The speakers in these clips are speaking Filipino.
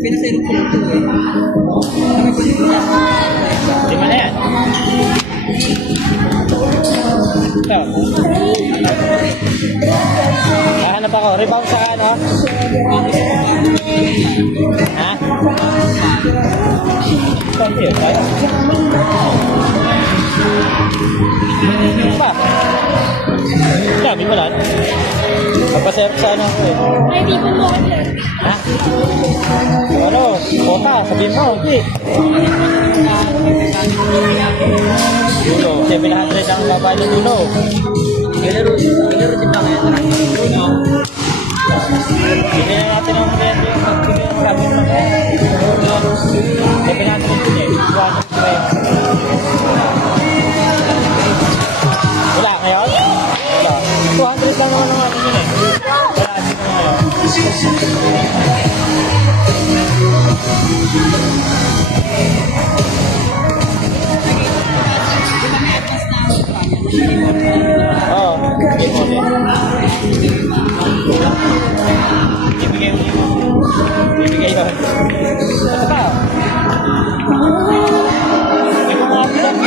Pinasirap ko ito eh. Lima na yan. Ito. Hahanap ako. Rebound sa ano? Ha? Thank you. Ano ba? Dami mo lang. Magpasayap sa ano ako eh. Ay, di ba mo ako dyan? Ha? Ano? Kota, sabihin mo. Hindi. Dulo. 700 ang babae ng dulo. Galero din ba kaya tara? Hindi na natin ang mga yung magbigay ng maraming mga 700 din eh. 100. Wala ngayon? Wala. 200 lang naman ang atin yun eh. Wala dito ngayon. Oo. Ibigay mo. Ibigay yun. Ano ba? May mga atin lang.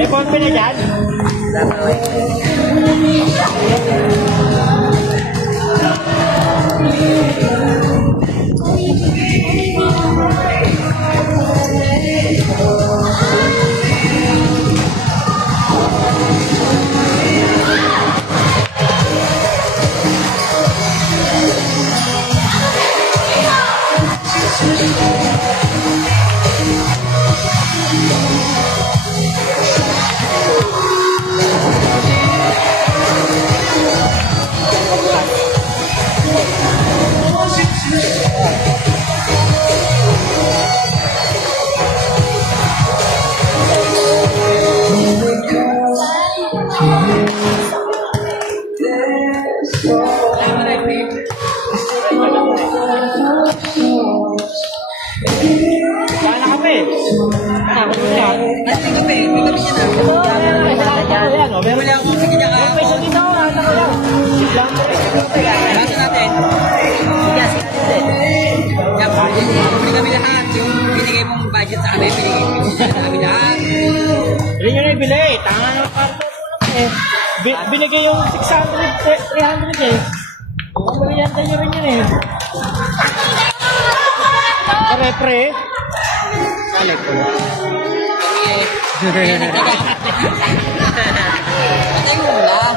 May phone ko na dyan? Saan na kami? Takot mo siya. Ano yung gabi? May gabi niya na. Wala akong sige niya ka. Peso dito, ano ko lang. Lang mo rin. Baso natin. Sige, sige natin. Yan, may kami lahat. Yung binigay mong budget sa amin, binigay mo sa kami lahat. Hindi nyo na ibili. Tanga ng karto mo lang eh. Binigay yung 600, 300 eh. Kuryente nyo rin yun eh. Pre-pre. Kalik ko. Patay mo lang.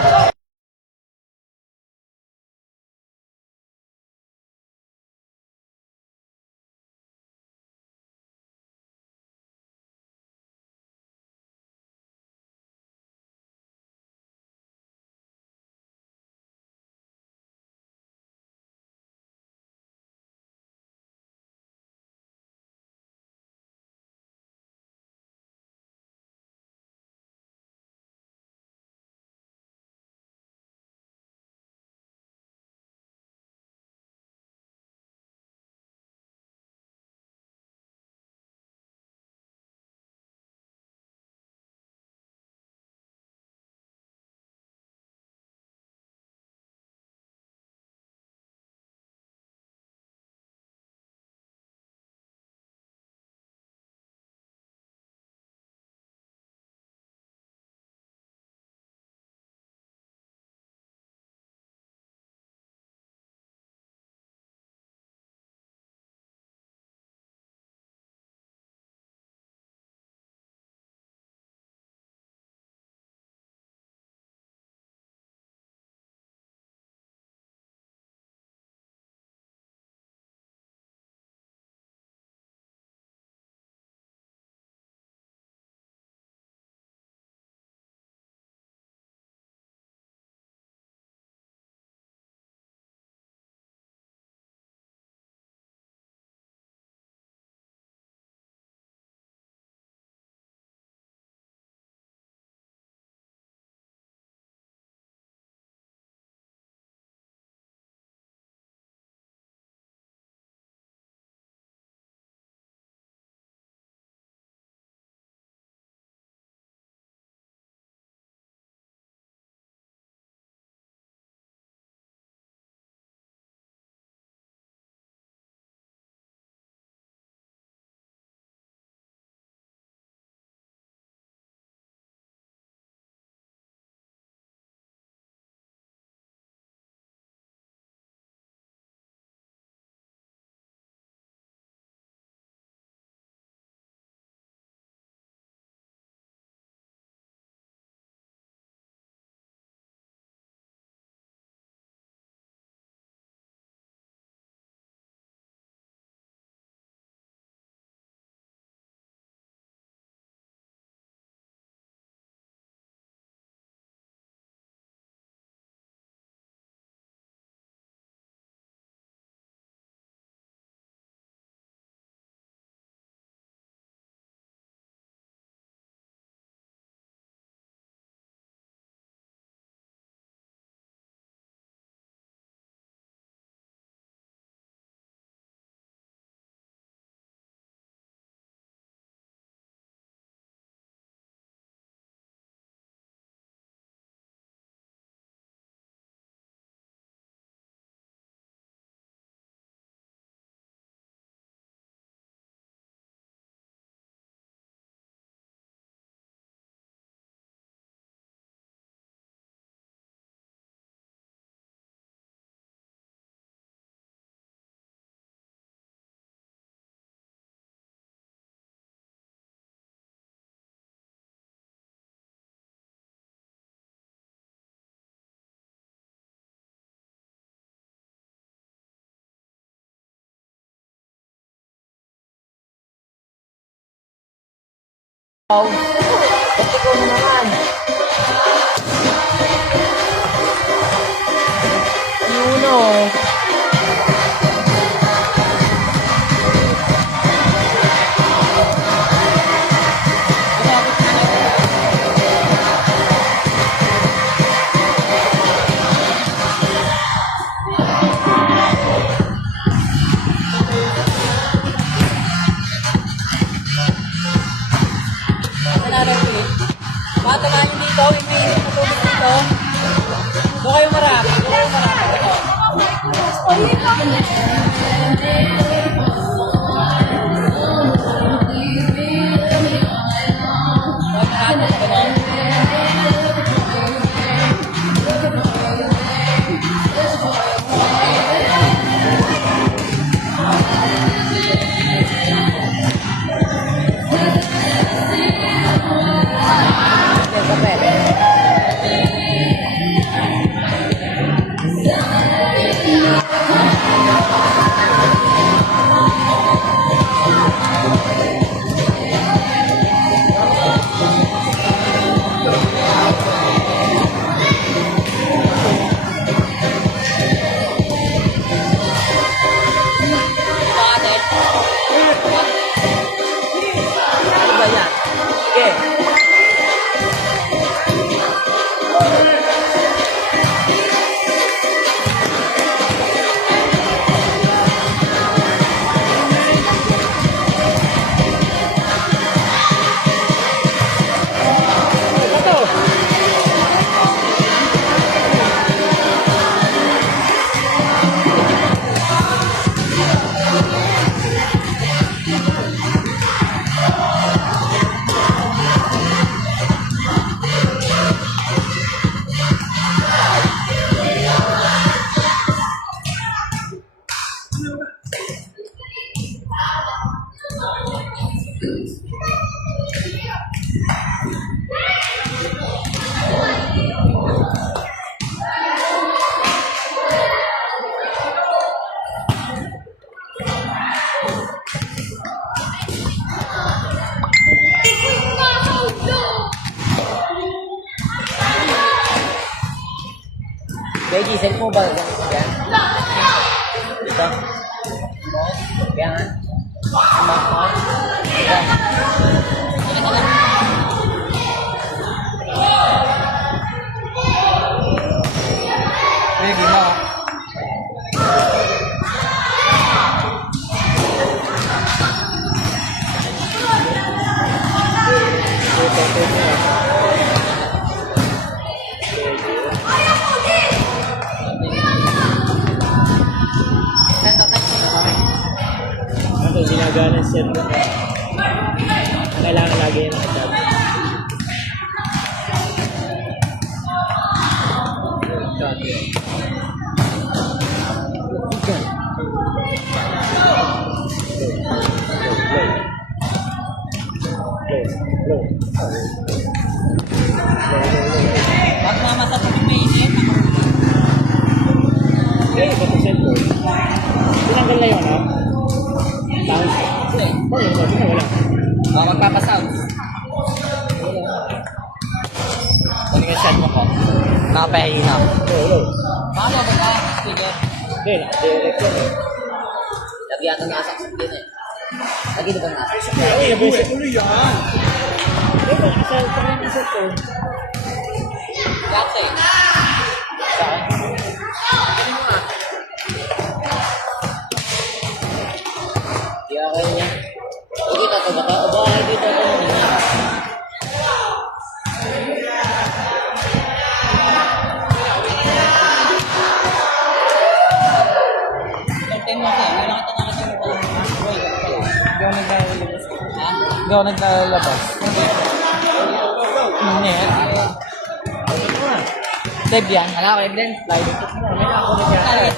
Oh, ba't ikaw na naman? Yuno. Bata na yung dito, hindi matulog dito. Doon kayo marami. Beji, send mo ba yan? Ito. Kaya nga. Baby mo. Ako, ginagana set mo. Kailangan lagi yung adap. Pag mamasa po yung mainit, Okay, ito po set mo. Tinanggal na yun, ha? Sound? Oh, yun, wala. magpapasound. Kunin ka set mo ko. Nakapahina. Oo. Paano ba ka? Speaker. Hindi, direct yun eh. Lagi yata nasaksak din eh. Lagi na ba nasaksak? Ay, nabusin ko yan. Ito, isa ko. Dati. Kaya kayo niya. Hindi ka ito baka. O baka dito ako naman. Hindi ako naglalabas. Hindi. Dave yan. Ano ako, Eblen? Live. May ako na kaya.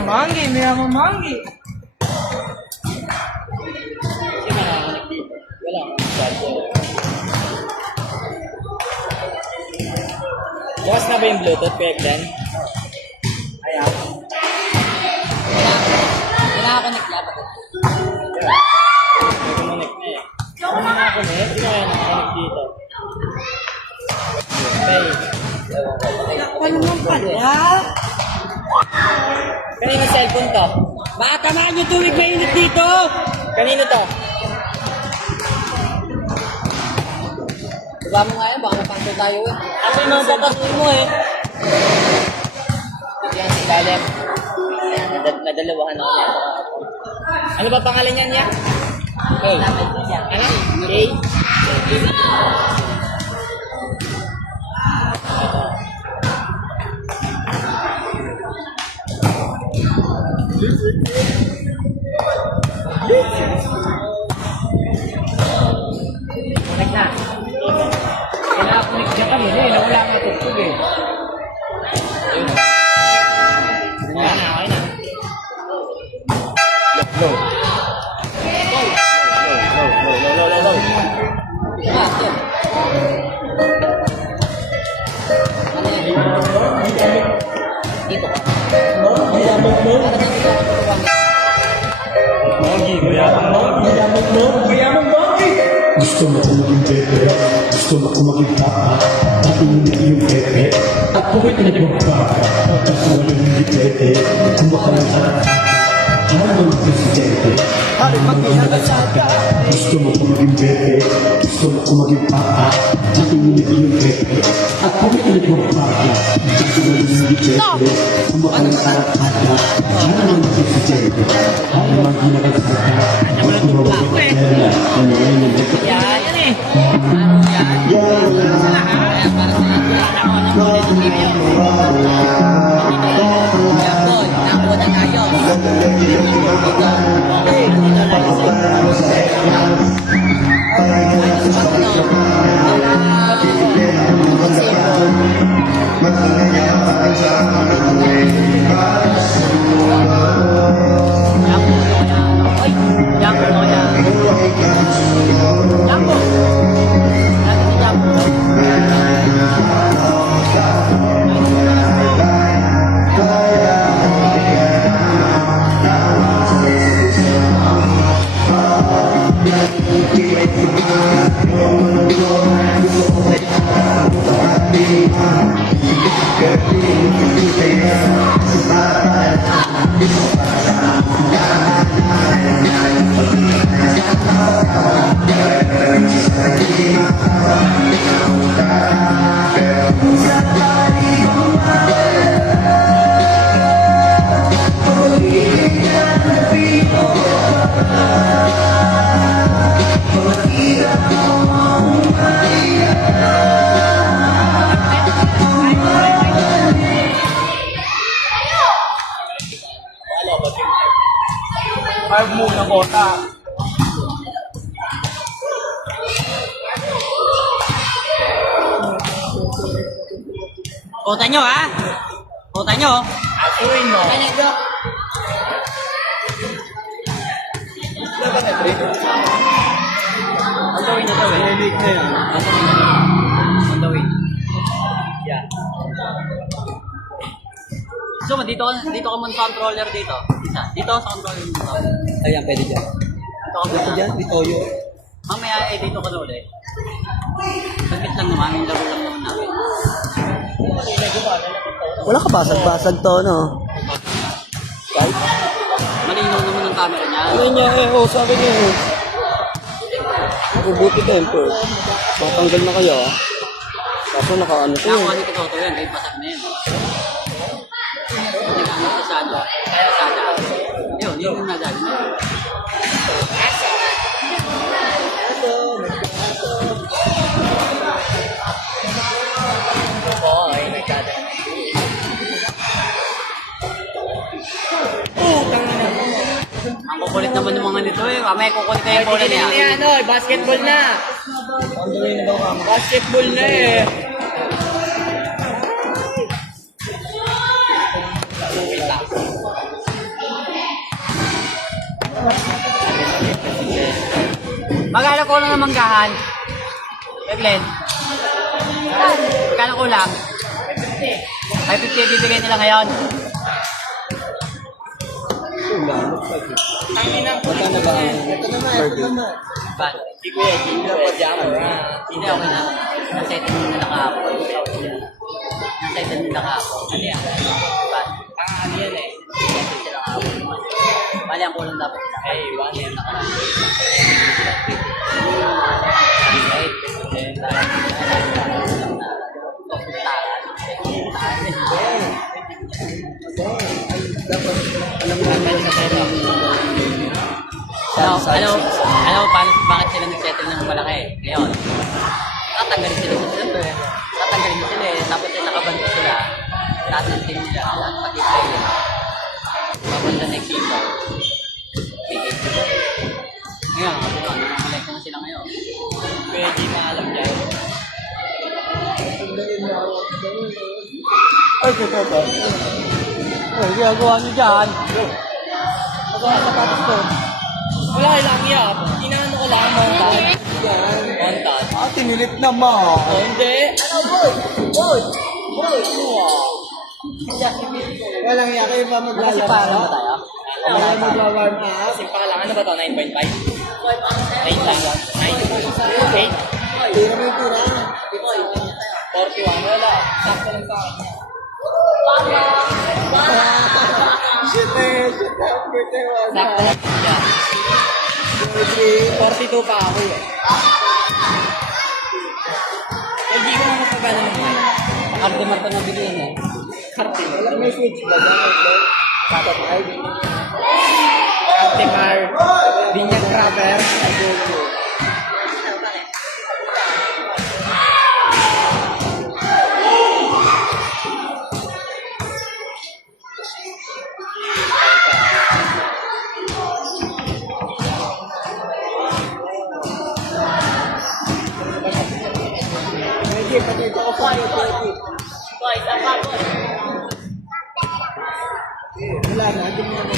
Mangi, may ako mangi. lang. Bukas na ba yung Bluetooth, Kuya Glenn? Ayan. Kinakakonek niya pa. May kumunik na eh. Ano nakakonek? Hindi kaya nakakonek dito. Okay. Ano naman pala? Kanino cellphone to? Baka tamaan yung tubig mainit dito! Kanino to? Diba mo nga yan, baka mapasok tayo eh. Ako yung mga papasuin mo eh. Yan si Caleb. Ayan, nadalawahan ako niya. Ano ba pangalan niya niya? Hey. Ano? Jay? Connect na. Kina-connect niya kami eh. Nawala nga tugtog eh. Ayan na, okay na. Low. Low. Ah, yan. Ano yan? Dito ka. Gusto mo ko maging bebe, gusto mo ko maging papa, tapi hindi yung bebe. Ako ay nagmagpapa, kasi wala hindi bebe, kumakalang Habang presidente, gusto mo ko maging bebe, gusto mo ko maging papa, tapi hindi yung bebe. Ako ay nagmagpapa, kasi wala hindi bebe, kumakalang Habang presidente, habang ginagagpapa, gusto mo ko maging bebe, Yan eh. Yan. Kaya para sa inyo. Yan boy. Nakuha na tayo. Five muna kota. Kota nyo ha. Kota nyo. Asuin mo. Ang gawin nyo to eh. Unique na yan. Ang gawin. Yeah. So, dito ka muna sa controller dito. Isa. Dito sa controller dito. Ayan, pwede dyan. Dito ka muna. Diyan, dito yun. Mamaya dito ka na ulit. Saglit lang naman. Yung laro lang naman namin. Wala ka basag-basag to, no? Malinaw naman ang camera niya. Ano niya eh, sabi niya eh. Mabuti temper. Matanggal na kayo, ah. Kaso naka-ano to Kaya eh. kung ano ito yan, kahit pasag na yan. Nag-ano sa sado. Kaya sada. Yun yung nadali na. Oo, ay nagkada. Ang kukulit naman ng mga nito eh. Mamaya kukulit na yung bola niya. Ano, basketball na. Basketball na eh. Magkano ko lang ng manggahan? Glenn? Magkano ko lang? 550 bibigay nila ngayon. Magkano ba ang per day? Ba? Hindi ako na. Nasaitan nila kahapon. Nasaitan nila kahapon. Ano yan? Ba? Ano yan eh? Nasaitan sila kahapon. Bali ang kulang dapat nila. Ay, iwan yan nakaraan. Bakit sila nag-settle ng malaki? Ngayon, tatanggalin sila sa December. Tatanggalin sila eh. Tapos nakabanto sila. Lahat ng team nila. Lahat pati player. Papunta next season. Ngayon, nakamalek na sila ngayon. Pwede maalam dyan. Ay, kaya ba? Ay, ginagawa niyo dyan. Magawa sa patos ko. Wala lang yan. Inaano ko lang montan. Montan. Tinilit naman. Hindi. Ano, boy? Boy! Walang iya kayo pa maglalaro. Kasi para ba tayo? Wala mag-warm up. Kasi pa lang. Ano ba ito? 9.5? 8 lang. 9? 8? Tira mo yung tira. 41. Wala. Sakto lang sa akin. Shit eh. Shit eh. Birthday one. Sakto lang siya. 42 pa ako eh. Hindi ko naman pagkano naman. Karte marto na bilhin eh. Karte. Walang may switch ba? Kapatay. Karte mar. Binyag crabber. Pwede, pwede. Ako pa. Wala na. Hindi mo na.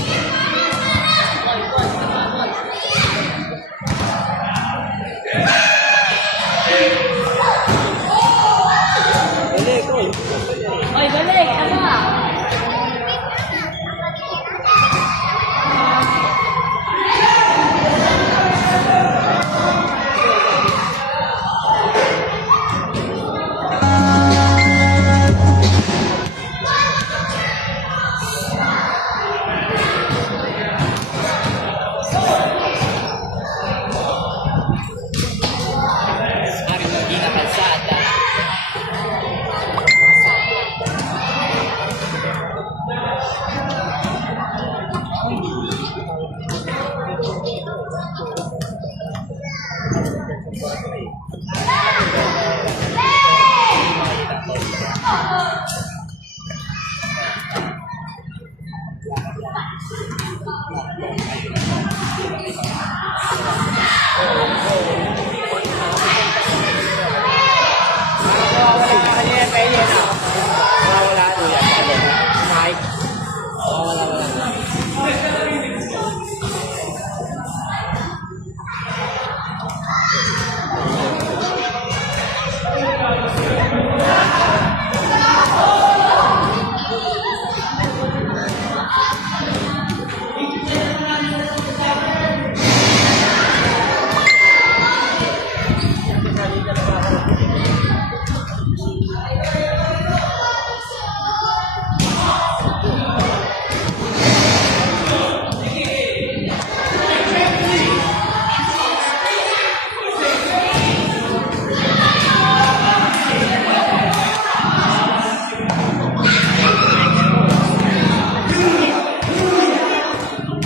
Balik, oy. Oy, balik! Ano nga?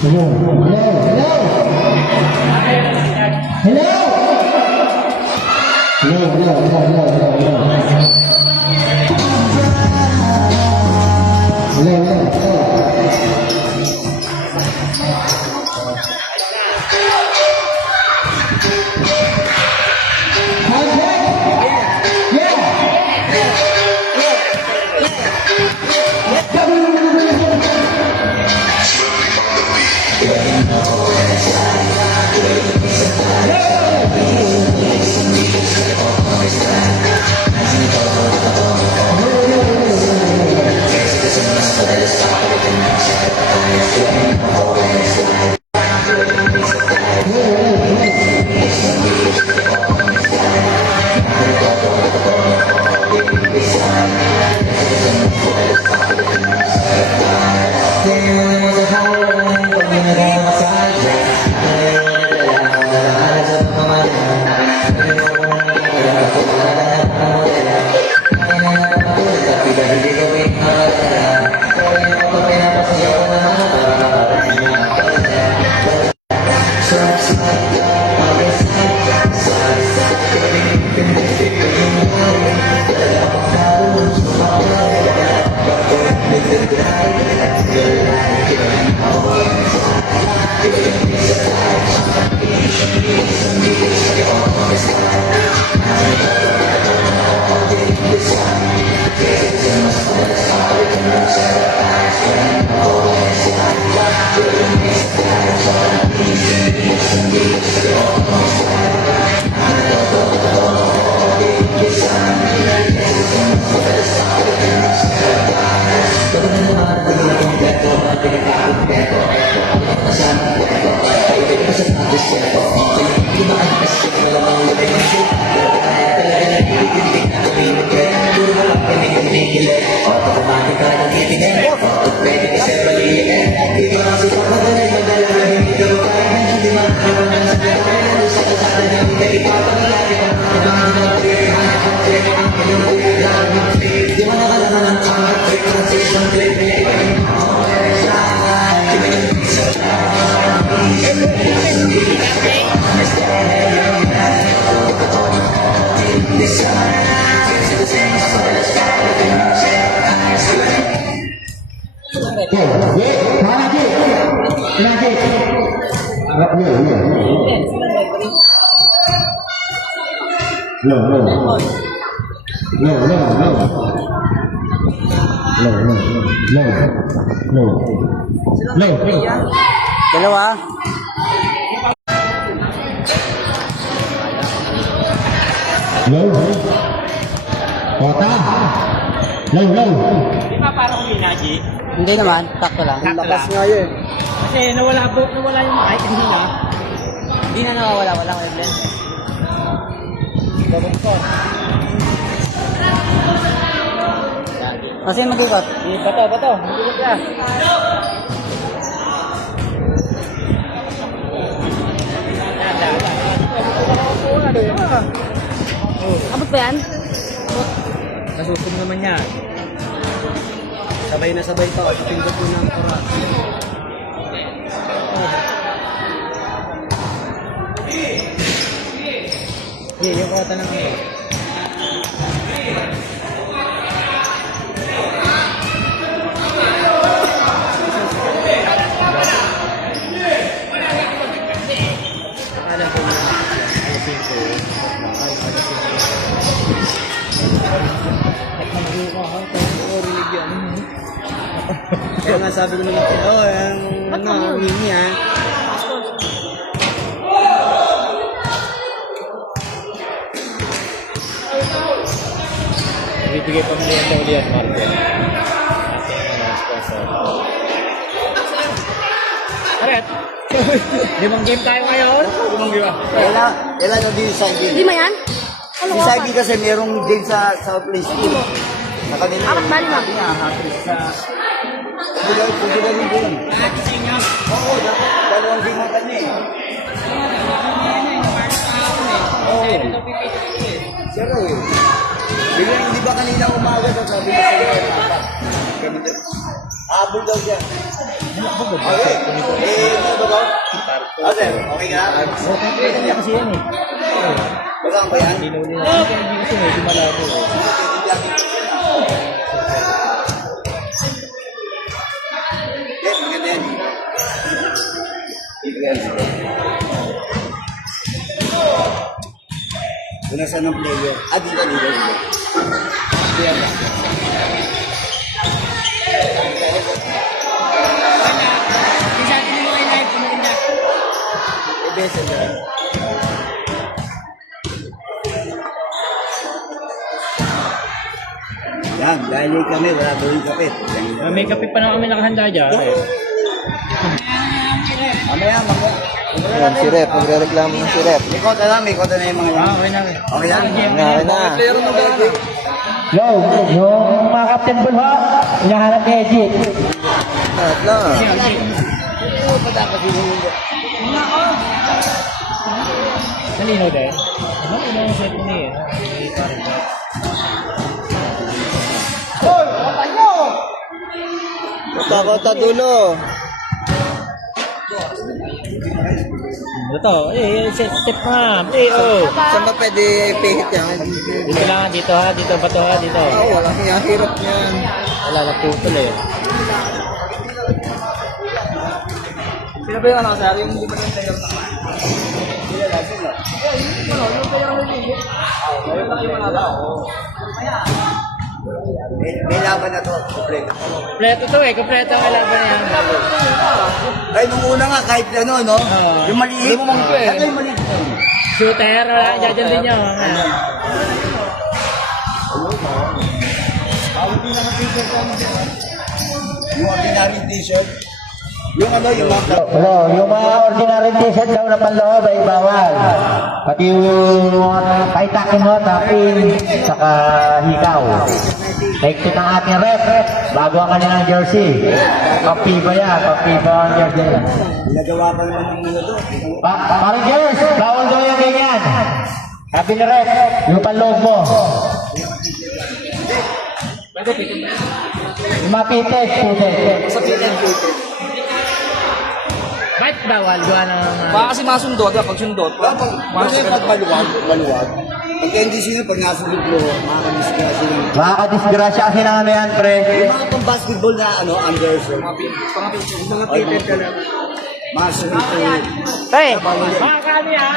Hello, hello, hello. Hello. Hello, hello, hello, hello, hello. Hello, hello, hello. Dalawa. Kota. Low. Di ba parang Minaji? Hindi naman, takto lang. Sakto Lakas lang. nga yun. Kasi nawala yung mic, hindi na. Hindi na nawawala, walang wavelength. Double ko. Kasi mag-ikat. Bato. Hindi ka. Abot ba yan? Nasusog naman yan. Sabay na sabay to. Pindot mo ng oras. Yung kota ng ano. Alam ko na. Alipin ko. Kaya nga sabi ko naman, mini ha. Bibigay pa muna yung uli at Marco. Ating sponsor. Aret! 5 game tayo ngayon. 5 game. Kailan yung di Saudi? Lima yan? Ano Di ko Saudi kasi merong game sa Place Team. Sa kanila. Apat ba, lima? Sa... Pwede ba rin game? Oo, dalawang game ang kanya eh. Pero eh. Biglang hindi ba kanina umaga daw sabi niya sa'yo. Habol daw siya. Okay. Ano ba daw? Sir, okay ka na? Okay kasi yan eh. Bagang ba yan? Hindi na uli natin. Hindi kasi medyo malabo. Yes, maganda yan. Kung nasaan ang player? Dito. Yan ba? Ibesa dyan. Yan, dahil kami, wala doon kapit. May kape pa naman kami nakahanda dyan. Mamaya. Yan, si Rep. Magre-reklamo ng si Rep. May kota na yung mga yan. Okay na. Okay yan? Okay na. Player mo ba? Yo, yung mga Captain Bull ha, hinahanap ni Edgy. Lahat lang. Nalino din. Nalino yung set ni eh. Kota dulo. Ito, step ma'am. Oh. Saan ba pwede pihit yan? Dito lang, dito ha, dito ba to ha, dito. Walang yan. Hirap yan. Wala na putol eh. Sino ba yung ano, sir? Yung di ba ng tayo sa May laban na to. Kompleto. Kompleto to eh, kompleto ang laban na yan. Ay, nung una nga, kahit ano, no? Yung maliit. Ano yung maliit? Shooter, wala, dyan din yun. Yung ordinary t-shirt. Yung ano, yung mga... Yung mga ordinary t-shirt daw na panloob ay bawal. Pati yung mga kaitakin mo, tapin, saka hikaw. Take ang ating rep, bago ang kanilang jersey. Papiba yan, papiba ang jersey. Nagawa pa naman ng mga doon. Parang girls, bawal daw yung ganyan. Sabi ni rep, yung panloob mo. Yung mga pites. Sa pitin. Bakit bawal? Gawa ng mga... Baka kasi masundot, pag sundot. Kasi pag maluwag. Pag hindi sino, pag nasa libro, makakamisgra sila. Makakadisgrasya kasi na ano yan, pre. Yung mga pang-basketball na undershirt. Mga pitin ka lang. Mga sumito. Hey, mga kami ha.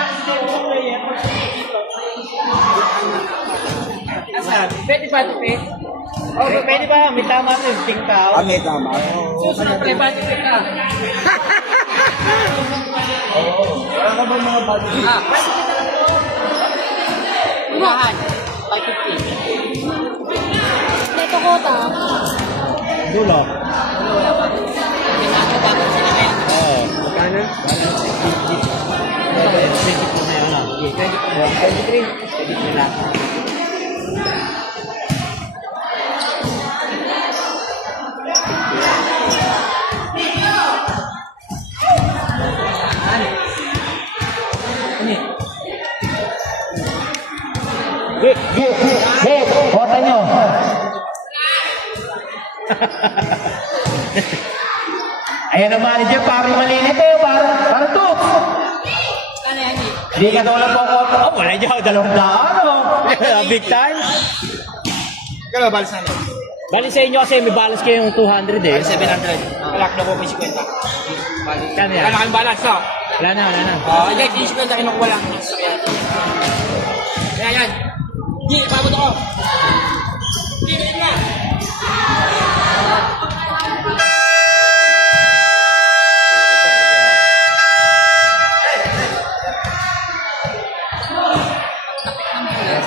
Asan? Pwede ba tipid? Oh, pwede ba? May tama na yung tingkaw. May tama. Pwede ba tipid ka? Wala ka ba mga budget? Unahan. 550. Ito ko ta. Dulo. Pinagkabagod sila ngayon. Oo. Magkano? 24 na yun. 23 lang. Kota nyo. Ayan ang manager, parang malinit eh, parang to. Kano yan eh? Hindi ka tulad po kota. Oh, wala dyan. 200 oh. Big time. Kaya balas na. Bali sa inyo kasi may balance kayong 200 eh. 700. Alak na ko may 50. Kano yan? Kaya na kayong balance, no? Wala na, wala na. Hindi, 50 na kinukuha lang. Kaya yan. Hindi, ipabot ako. Hindi, wait na.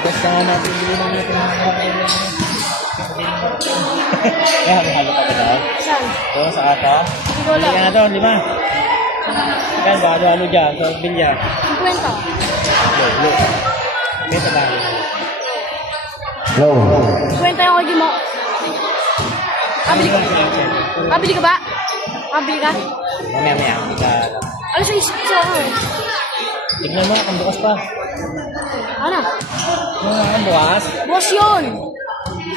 Basta nga natin, hindi naman natin eh, halo ka ba daw? Saan? Doon sa ato? Hindi ko Hindi alam. ka na doon, 5. Yan ba, halo dyan, sa bilyar. 50. Beta ba? Low. 50 yung kagi mo. Kabili ka. Kabili ka ba? Kabili ka? Mamaya, hindi ka alam. Ano sa isip sa ano eh? Tignan mo, kung bukas pa. Ano? Ang bukas? Boss yun!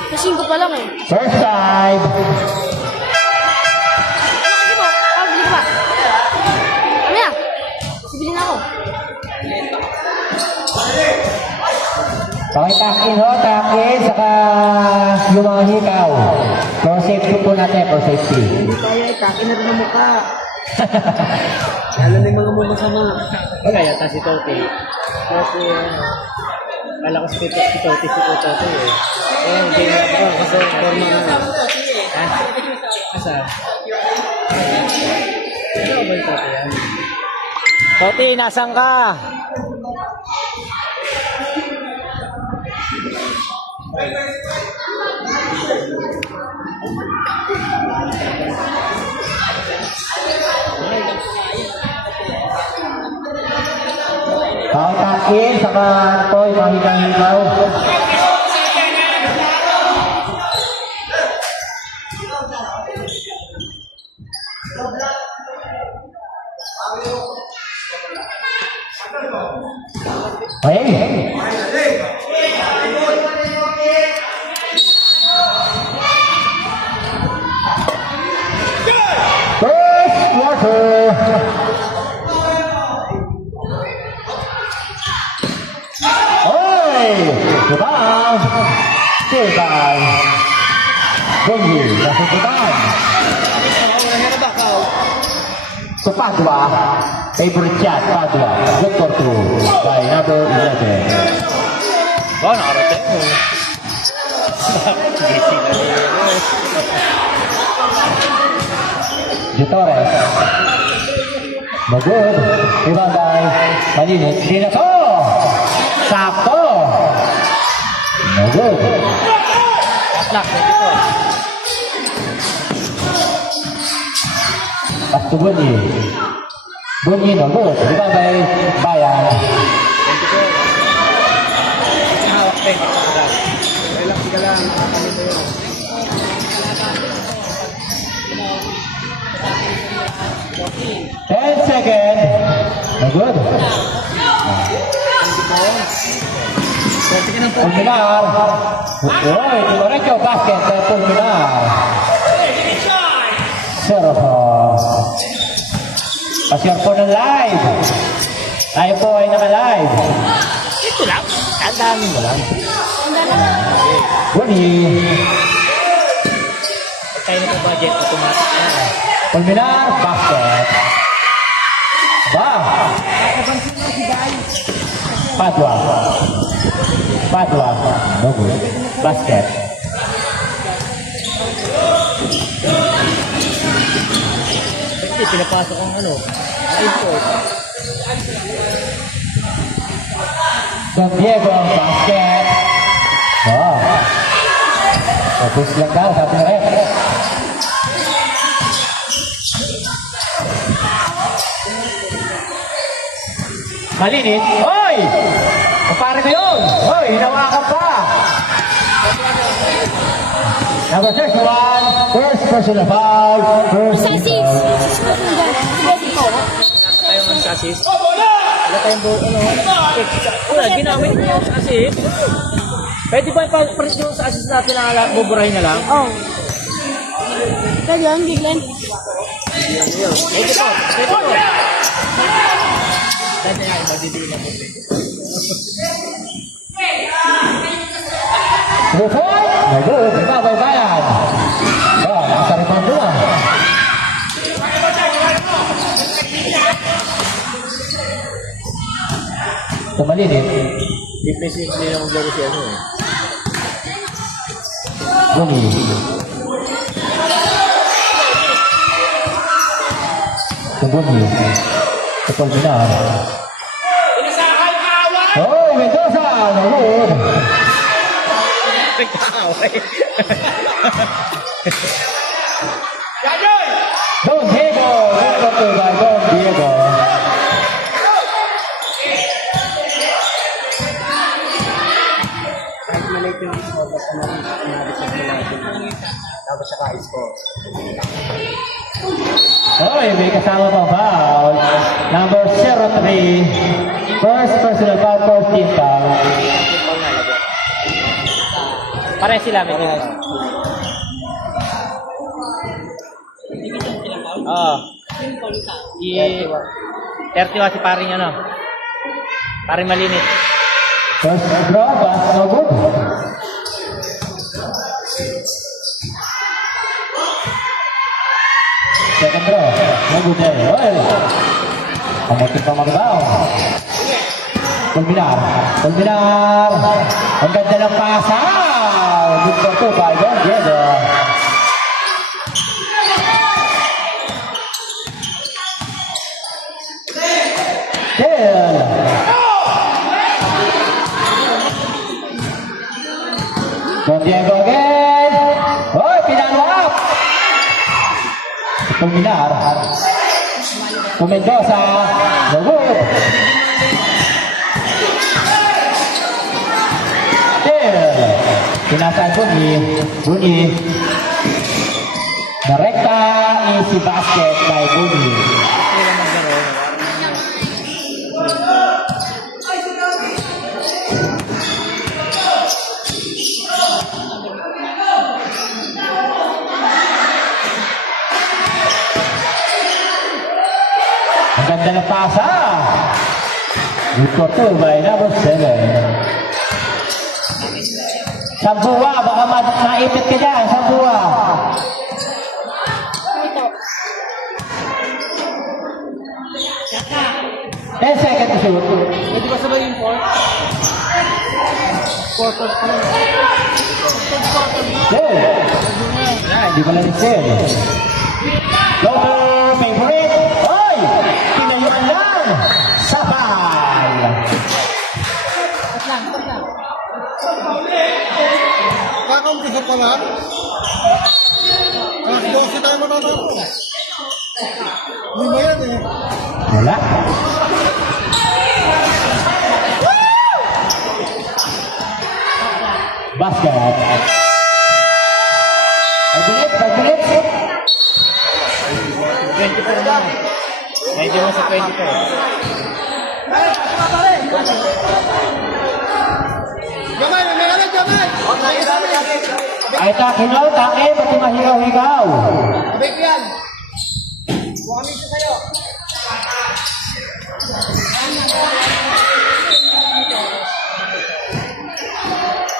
Kasing ko pa lang eh. First side. Ano kagi mo? Kabili ka ba? Ano yan? Bibili na ako. Pakitakin ho, takin, saka yung mga hikaw. For safety po natin, for safety. Kaya itakin na rin ang mukha. Alam na yung mga mukha sa mga. Wala yata si Toti. Kasi, kala ko si Toti eh. Eh, hindi na ako kasi forma na. Ha? Asa? Ano ba yung Toti yan? Toti, nasan ka? Pakitakin, saka ito, yung mga hikaw-hikaw. Hey! First quarter. Rebound. Still by Bungi. Nasa rebound. So Padua, favorite shot, Padua. Good for two by number 11. Ba, nakarating mo. Torres. No good. Rebound by Malinis. Hindi na to. Sakto. No good. Lock, dito. Back to Bunyi. Bunyi, no good. Rebound by Bayan. Hawak pa eh. Relax ka lang. 10 seconds. No good. Pulminar. Uy, diretso basket by Pulminar. Servo. Pasyar po ng live. Tayo po ay naka-live. Ito lang. Tandaan mo lang. Bunyi. Tayo na po budget. Automatic na. Pulminar, basket. Ba. Padua. Padua. No good. Basket. Hindi, pinapasok ang ano. Import. Don Diego, basket. Wow. Tapos lang daw, sabi na rin. Malinis. Hoy! Kapare ko yun! Hoy, hinawakan pa! Number 31, first personal foul, first Sa team sis. foul. Ready ko. Tayong assist. Wala tayong wala, ginamit mo yung assist. Pwede ba ipapalit yung sa assist natin na buburahin na lang? Oh. Pwede yun, Giglen. Pwede po. Pwede po. Pwede nga, magdidili na po. Bufon! May good, iba, may bayan. Oh, nasa rebound doon. Tumalinit. Defensive din ang maglaro siya ano eh. Bumi. Bumi. Kapag-inar. Oh, Mendoza! Nahud! Nagkakaway. Don Diego! Welcome to by Don Diego. Kahit maliit yung score, basta na-receive mo natin. Tapos siya ka-score. Oy, may kasama pa foul. Number 03. First personal foul, first team foul. Pare sila, may tingin. Oo. Si 31 si paring ano. Paring Malinis. First draw, pass, no good. Second draw, no good there. Oy! Kamutin pa magbaw. Pulminar. Pulminar. Ang ganda ng pasa. Good for two by Don Diego. Still. Don Diego again. Hoy, pinalo up. Pulminar. Mendoza. No good. Pinasaan Bunyi. Bunyi. Direkta easy basket by Bunyi. Ang ganda ng pasa. Good for two by number 7. Sambua, baka maipit ka dyan, Sambua. 10 seconds to shoot. Pwede ba sabay yung 4? 4 pa rin. Good. Hindi pala ni Sel. Local favorite. Oy! Pinayuan lang. Sapal. Kakampisa pa lang. Alas 12 tayo matatapo. Lima yan eh. Wala. Basket. 5 minutes, 5 minutes. 24 na. Medyo mo sa 24. Gamay, may alam, gamay! Ay, takinaw, take, pati mahigaw-higaw. Abik yan! Bukamin siya kayo.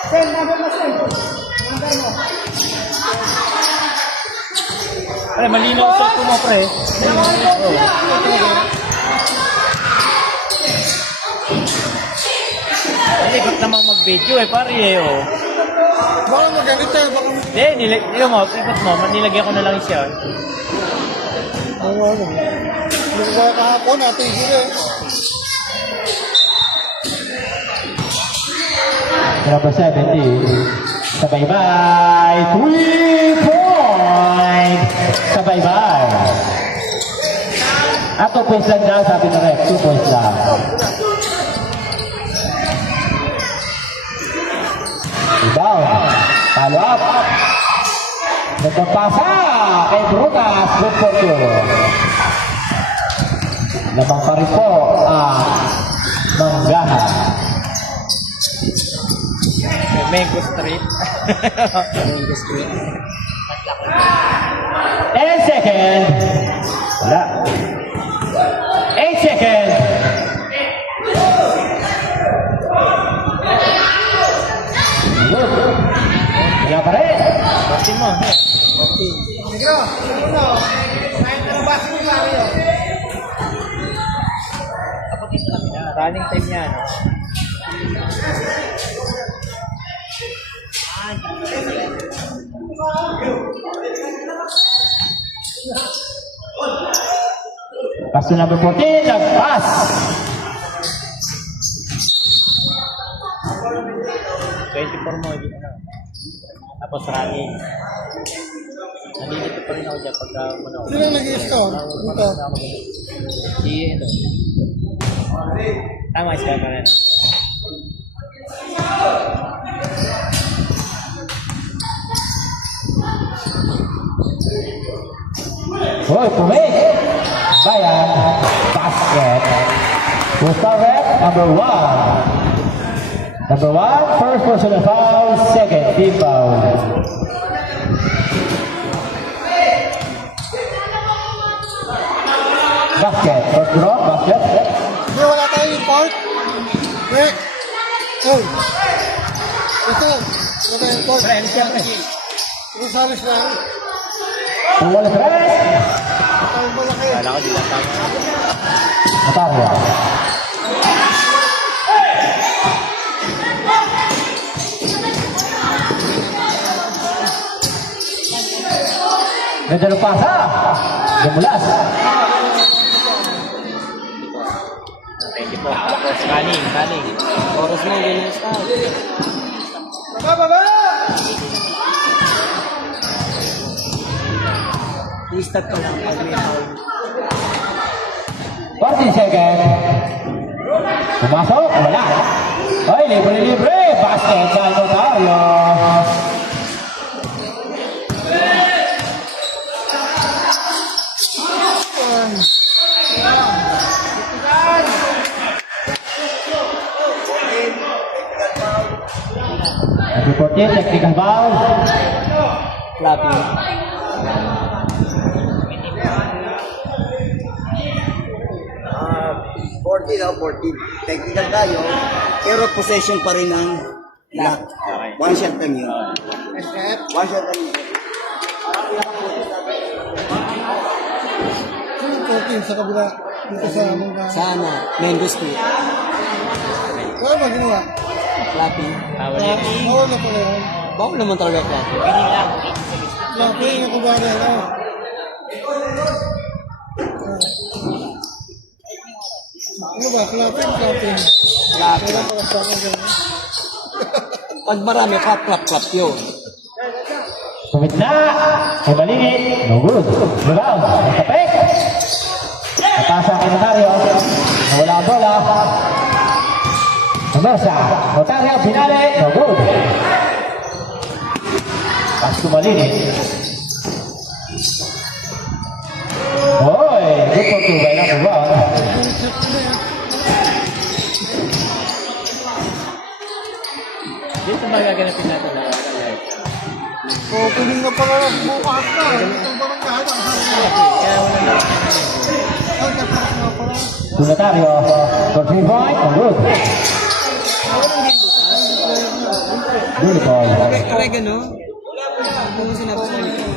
Sen, number mo, Sen. Number mo. Pre, malinaw sa ito mo, pre. Hindi, ba't naman mag-video eh, pare eh, oh. Baka maganito eh, baka... Hindi, nilagyan mo, ikot mo, nilagyan ko na lang siya. Ano. Yung mga kahapon, natigil eh. Number 70. Sabay-bye. 3 point. Sabay-bye. At 2 points lang daw, sabi ng ref. 2 points lang. Rebound. Follow up. Nagpapasa kay Brunas. Good for you. Lamang pa rin po ang Manggahan. Mango Street. 10 seconds. Wala. 8 seconds. Good. Wala pa rin. Pati mo, eh. Negro, uno. Kahit ano ba sa mga yun? Running time yan, oh. Pass to number 14. Nag-pass. Mo, ano. Tapos running. Nandito pa rin ako dyan pagka muna ako. Sino nag-i-score? Ito. Si, ito. Tama, isa pa rin. Hoy, pumik. Bayan. Basket. Gustav rep, number 1. Number 1, first personal foul, second team foul. Basket, first draw, basket. Hindi, wala tayong import. Rick. Oh. Ito. Wala tayong import. Rosales lang. Tuwal sa rin. Ito yung malaki. Kala ko, di lang tama. Matarya. Ganda ng pasa. Gamulas. Thank you po. Tapos, running. Oras mo, yun yung style. Baba! I-start ko lang. 40 seconds. Pumasok, wala. Ay, libre. Basket, kalmo tayo. Number 14, technical foul. Clapping. 14. Technical tayo, pero possession pa rin ang lock. Okay. One shot lang yun. One shot lang yun. Sa kabila, dito sa mga... Sana, Mango Street. Ano ba ginawa? Clapping. Bawal na pala yun. Bawal naman talaga clapping. Lapping, ako ba na yun? Ano ba? Clapping. Clapping. Kaya pala sa akin gano'n. Pag marami, clap yun. Tumit na! Ay malinit! No good! Rebound! Ang tapik! Napasa kay Notario. Nawala ang bola. Namersa. Notario, pinali. No good! Pas kumalinit. Oy! Good for two by number one. Dito ba gaganapin natin na live? Opening na pala bukas na. Ito ba nang kahit ang hangin? Kaya wala na. Ang kapag na pala. Notario. For 3 point. No good. Good ball. Kaya gano'n? Ano sinabi sa inyo?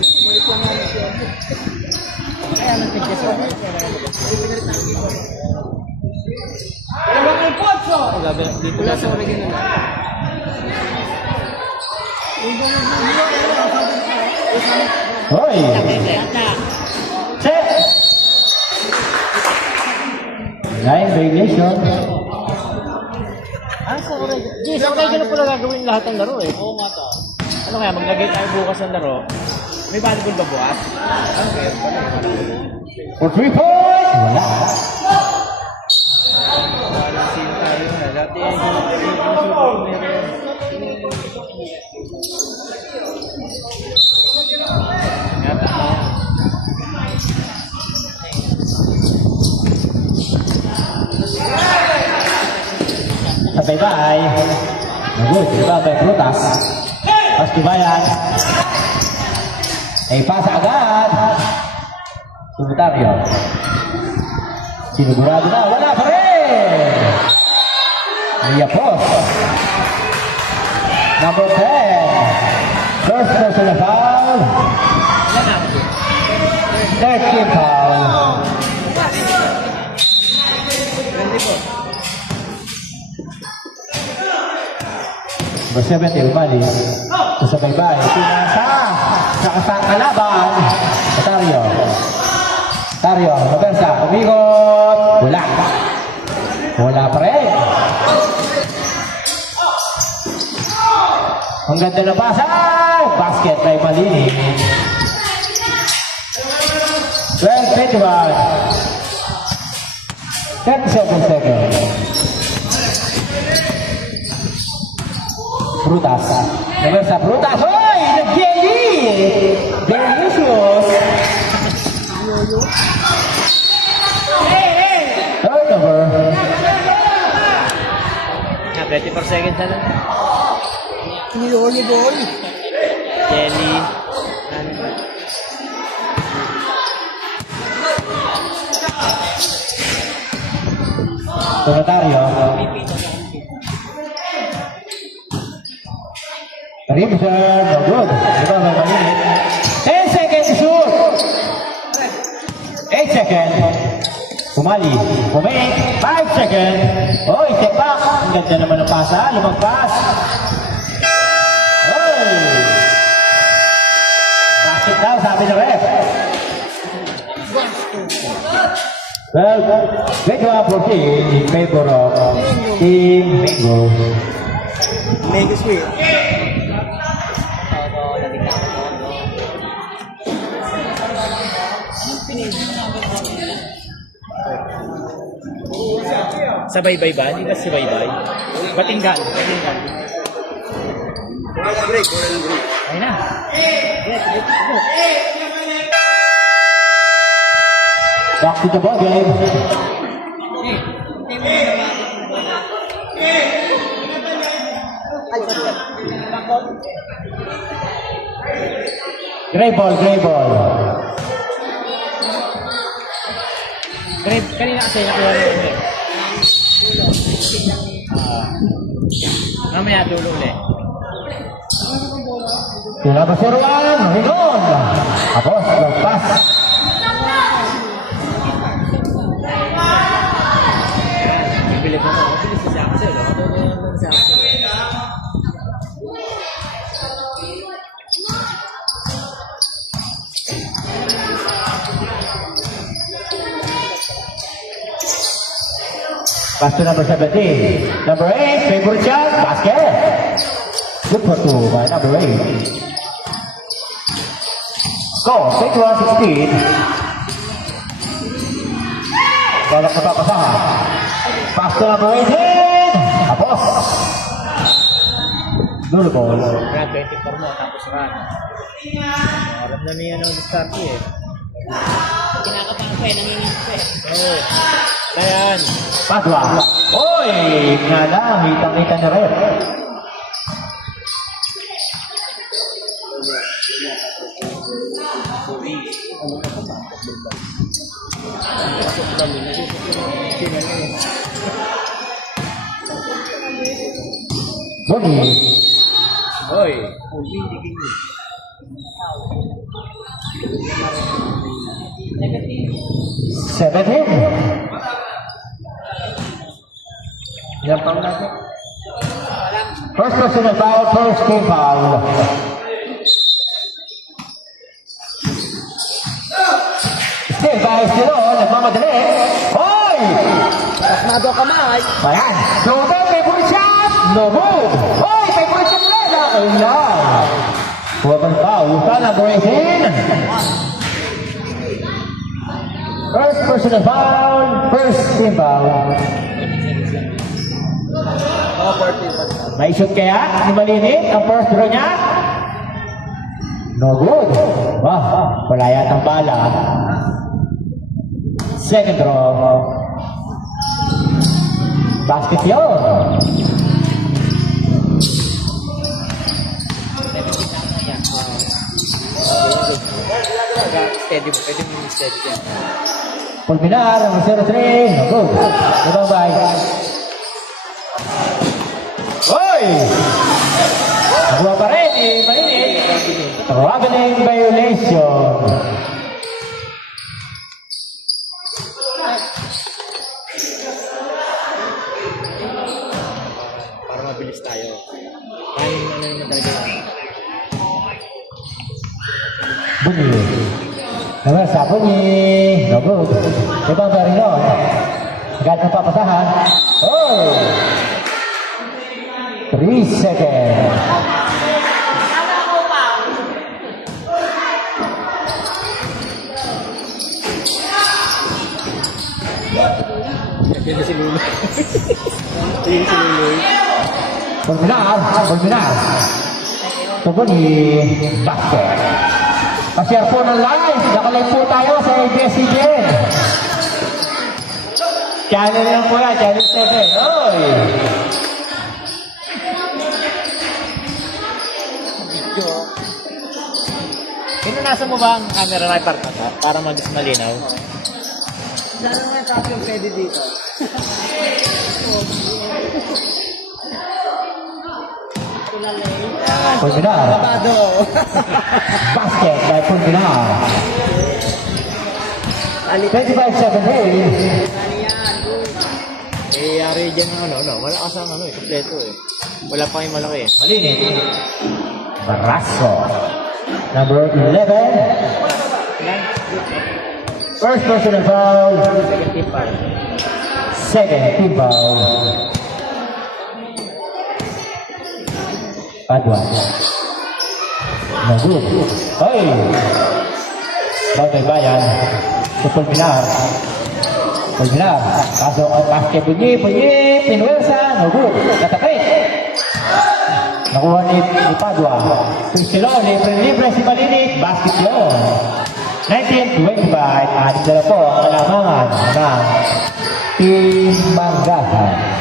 Dito lang sa Oregon na. Hoy! Set! Line violation. Sa Oregon. Sa Oregon na pala gagawin lahat ng laro eh. Oo nga to. Ano kaya, maglagay tayo bukas ng laro. May volleyball ba bukas? Ano kaya? For 3 point! Wala. Walang scene tayo na. Dati Sabay bahay. Nagod, diba may prutas. Pas dibayan. Ay pasa agad. Tumutaryo. Sinigurado na, wala pa rin. Mia Post. Number 10. First personal foul. Third team foul. Number 70, umalis. Kasabay bahay. Pinasa. Sa kasang kalaban. Otario. Otario. Mabensa. Umigot. Wala. Wala pa rin. Ang ganda na basa. Basket ay malinis. 12-21. 37 seconds. Frutas. Namersa Frutas. Hoy! Nag-jelly! Delicious! Turnover. 24 seconds na lang. Kiniloli boy. Jelly. Notario. Rim serve, no good. Diba may malinit? 10 seconds to shoot. 8 seconds. Pumali. Pumik. 5 seconds. Oy, step back. Ang ganda naman ng pasa. Lumagpas. Oy. Basket daw, sabi ng ref. Well, 21-14 in favor of Team Mango. Mango Street. Sa baybay ba? Hindi ba si baybay? Batinggan. Batinggan. Wala ng break. Ayun na. Back to the ball game. Gray ball, gray ball. Kanina kasi nakuha na ulit. Mamaya dulo ulit. Pinapasuruan, Rigon. Tapos, lagpas. Bilis na ako. Bilis na si Axel. Ano si Axel? Pass to number 17. Number 8, favorite shot, basket. Good for two by number 8. Score, 21-16. Balak na papasahan. Pass to number 18. Tapos. Dulo ball. Run 24 mo, tapos run. Alam na niya ng start eh. Kinakapang pa eh, nanginginig pa eh. Oo. Ayan. Padua. Oy! Nala, hitang-hita na rin. Boni. Hoy. 17. Ilang pang natin? First personal foul, first team foul. Still by Silo, nagmamadali. Hoy! Pasmado kamay. Ayan. Jordan, favorite shot. No move. Hoy, favorite shot rin. Okay lang. Huwag pa. Usana, Grayson. First personal foul, first team foul. May shoot kaya ni Malinit ang first draw niya? No good. Wah, wala yatang bala. Second draw. Basket yun. Steady mo, pwede mo steady yan. Pulminar, ang 0-3. No good. Ibang bay. Hoy! Nakuha pa rin eh, Malinit. Traveling violation. Para mabilis tayo. Ano naman talaga yun? Bunyi. Naman sa bunyi. No good. Ibang bay rin nun. Agad na papasahan. Oh! 3 seconds. Pwede si Lulu. Pwede si Lulu. Pulminar. Tubuni. Basket. Pa-share po ng live. Nakalive po tayo sa ABS-CBN. Channel lang po yan. Channel 7. Oy! Pinunasan mo ba ang camera na iparta ka para mas malinaw? Sana nga copy yung pwede dito. Pulminar. Babado. Basket by Pulminar. 25-17. Eh, yari dyan ng ano, wala kasang ano eh, kompleto eh. Wala pa yung malaki eh. Malinit. Barrasso. Number 11. First personal foul. Second team foul. Padua. No good. Hey! Bagay bayan. Sa Pulminar. Pulminar. Pasok ang basket. Bunyi. Pinuwersa. No good. Katapit. Nakuha ni Padua. Pistilo. Libre si Malinit. Basket yun. 19-25. Adik na po ang kalamangan ng Team Manggahan.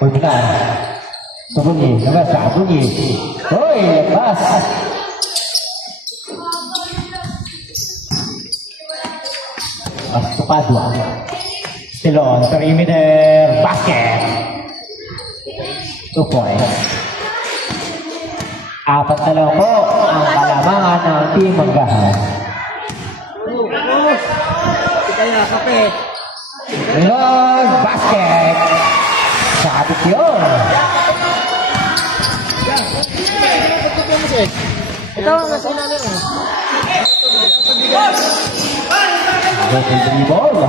Pulminar. Sa bunyi. Nagasa. Bunyi. Hoy! Lepas. Padua. Silon. Perimeter. Basket. 2 points. 4 po ang kalamangan ng Team Manggahan. Kaya kape. Ngayon, basket. Sabit yun. Ito, nasa ilalim. Double dribble.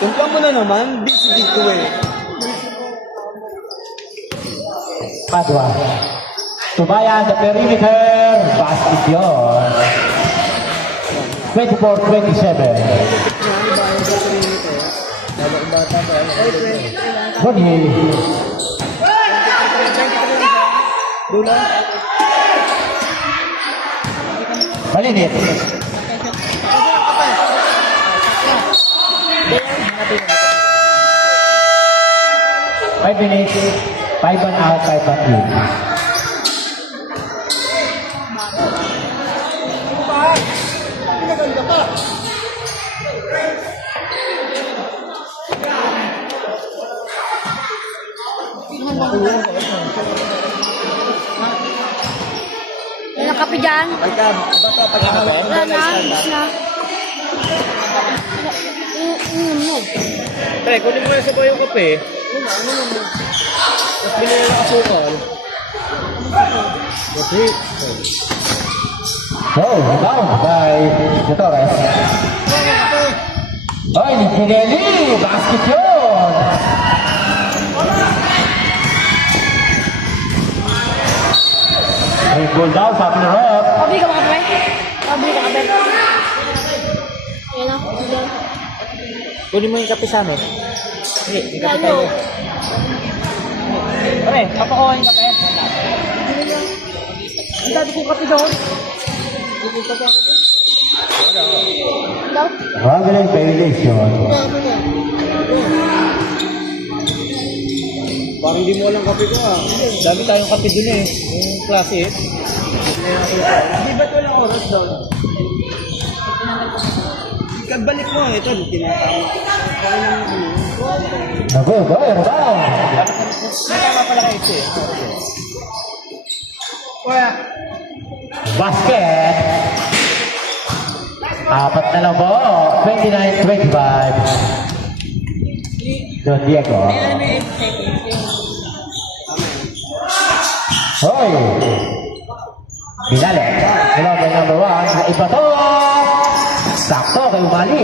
Tumpa mo na naman, busy dito eh. Padua. Tubayan the perimeter. Basket yun. 24-27. Body. Malinit. Five minutes. 5 and out, 5 and in. May nakape dyan. Pagka bata, pagka Wala na. Tapos na. Mo. Pre, kunin mo yung sa yung kape. Tapos binili ng asukal. Okay. Oh, down by the Torres. Ay, ni Pinelli! Basket yun! May goal daw, sabi ni Rob. Pabili ka ba kape? Pabili ka kape. Ayan o. Ayan. Kunin mo yung kape sa amin. Sige, may kape Lalo. tayo. Pre, papakuha yung kape. Ang dati kong kape doon. Daw? Traveling violation. Parang hindi mo alam kape ko ah. Dami tayong kape din eh. Yung klase eh. Di ba't walang oras doon? Kagbalik mo, ito, tinatama. Nago, goal, down! Tama pala kayo eh. Basket! 4 na lang po. 29-25. Don Diego. Hoy! Binalik. Hello, by number 1. Sa iba to! Sakto kay Umali.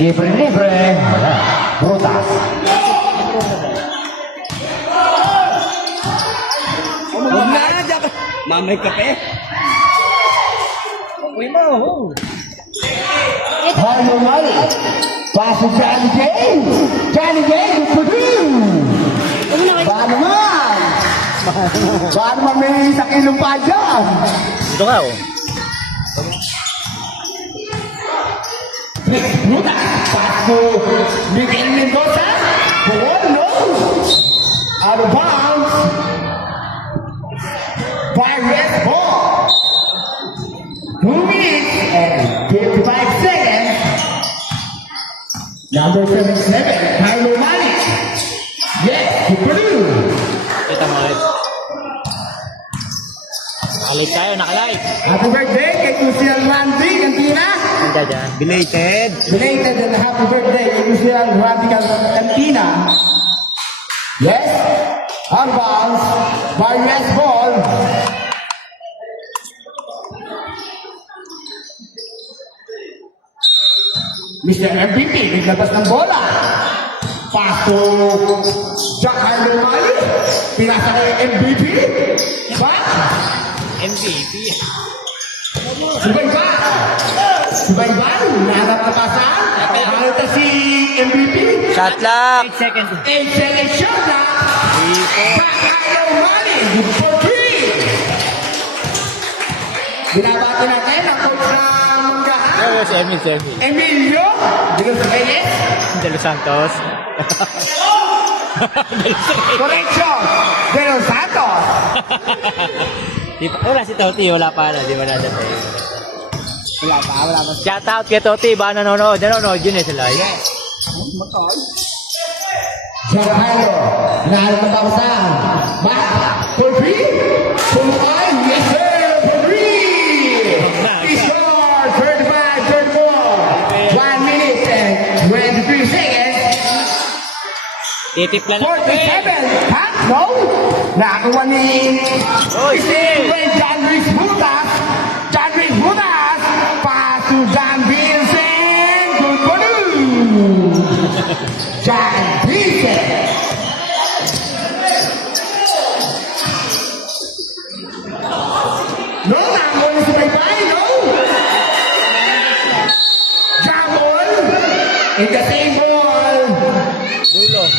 Libre-libre. Wala. Brutas. Huwag na, diyan ka. Mamay kape. Uy mo, oh. Harry Umali. Pass to Johnny James. Johnny James, Purdue. Baka naman! Baka naman may sakilong pa dyan! Dito ka oh. Pass to Miguel Mendoza. Ball, no! Out of bounds. By red ball. 2 minutes and 55 seconds. Number 77, Carlo Mali. Yes, to Purdue. Kita mo ulit. Nakalive tayo, nakalive. Happy birthday kay Lucian Randy Cantina. Handa dyan. Belated. Belated and happy birthday kay Lucian Randy Cantina. Yes, out of bounds by red ball. Mr. MVP, naglabas ng bola. Pass to Jack Harlow Mali. Pinasa kay MVP. Back. MVP. Subayban. Subayban. Nahanap na pasan. Nakita si MVP. Shot lang. 8 seconds. 8 seconds shot na. Jack Harlow Mali. Good for 3. Binabati natin ang coach ng Manggahan. Si Emil, si Emil. Emilio. Dito sa Reyes. De Los Santos. Correction. De Los Santos. Wala si Toti, wala pa na. Di ba natin tayo? Wala pa. Shout out kay Toti, ba nanonood yun eh sila. Giancarlo, nakalimutan for free? Pumukay, yes sir, for free! Ishor, 35, 34, 1 minute and 23 seconds. Titip lang. 47, ha? No? Nakakuha ni John Luis Butas. John Luis Butas, pass to John Vincent. Good for you. John Vincent. No, nakakuha ni Subaybay, no? Jabol in the same ball.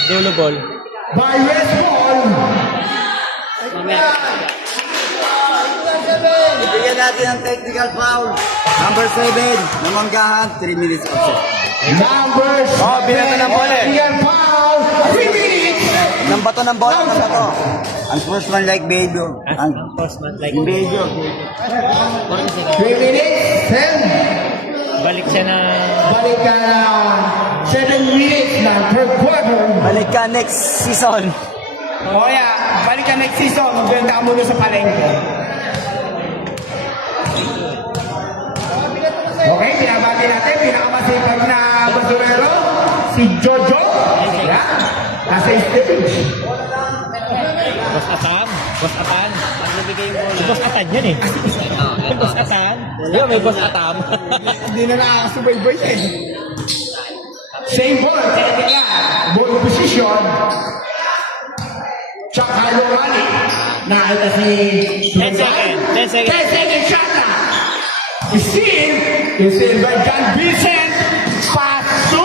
Dulo ball. By West Ball. Bigyan natin ang technical foul. Number 7, namanggahan, 3 minutes offset. Numbers. Oh, binato ng bola eh. Yan foul. 3 minutes. Nang bato ng bola, nang bato. Ang first one like Bejo. Ang Postman like Bejo. 3 minutes. 10. balik siya na Balik ka na 7 minutes na third quarter. Balik ka next season. O yeah, balik ka next season. Ganda ka muna sa palengke. Okay, pinabati natin. Pinakamasipag na basurero. Si Jojo. Yeah. Nasa stage. Boss Atan. Si Boss Atan yan eh. Boss Atan. Yo, may Boss Atam. Hindi na nakakasubaybay eh. Same ball, technical. Ball position. Chuck Harlow Rally. Nakita si 10 seconds. 10 seconds. 10 seconds shot na. Received by John Vincent. Pass to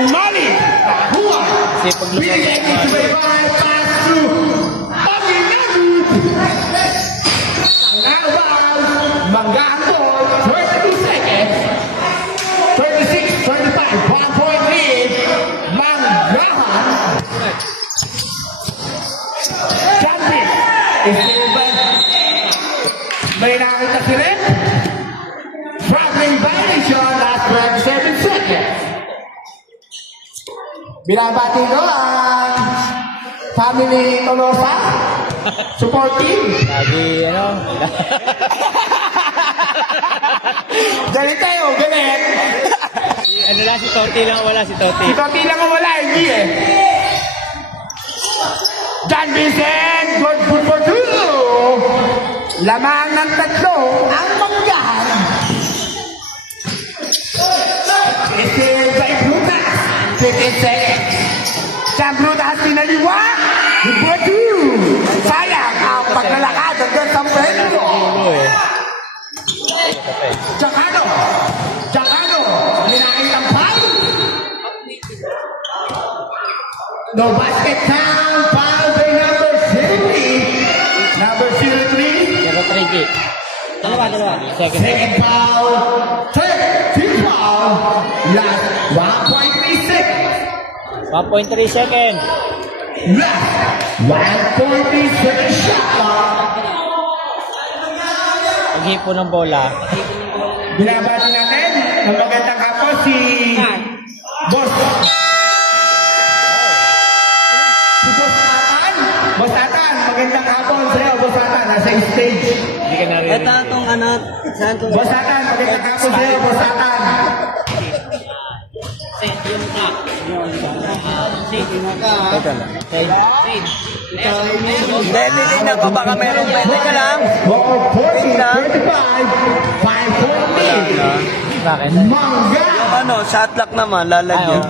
Umali. Nakakuha. Sipag lumabas. Binig ni Subaybay. Pass to Bobby Nagud. Nakabaw. Manggahan ball. 22 seconds. 36, 35. 1 point lead. Manggahan. Jumping. Received by may nakita si Red. Traveling violation last 27 seconds. Binabati ko ang family Tolosa. Support team. Lagi, Galit tayo, galit. ano lang si Toti lang, wala si Toti. Si Toti lang ang wala, hindi eh. John Vincent, good for two. Lamang ng tatlo ang manggahan. Ito by Brutas. 15 seconds. John Brutas pinaliwa. Good for two. Sayang ang paglalakad hanggang sa preno. Jacano. Ninain ang foul. No basket count. Foul by number 03. Number 03. 0-3G. Dalawa. Second foul. Third. Fifth foul. Last 1.3 seconds. 1.3 second. Last 1.3 seconds shot clock. Paghipo ng bola. Binabati natin ang magandang hapon si Boss. Si Boss Atan. Boss Atan, magandang hapon sa'yo, Boss Atan. Nasa stage. Hindi ka naririnig. Ito itong anak. Saan itong... Boss Atan, magandang hapon sa'yo, Boss Atan. Hindi, titignan ko. Baka merong pwede ka lang. 40, 35, 540. Bakit? Mangga. Ano, shot clock naman, lalagyan.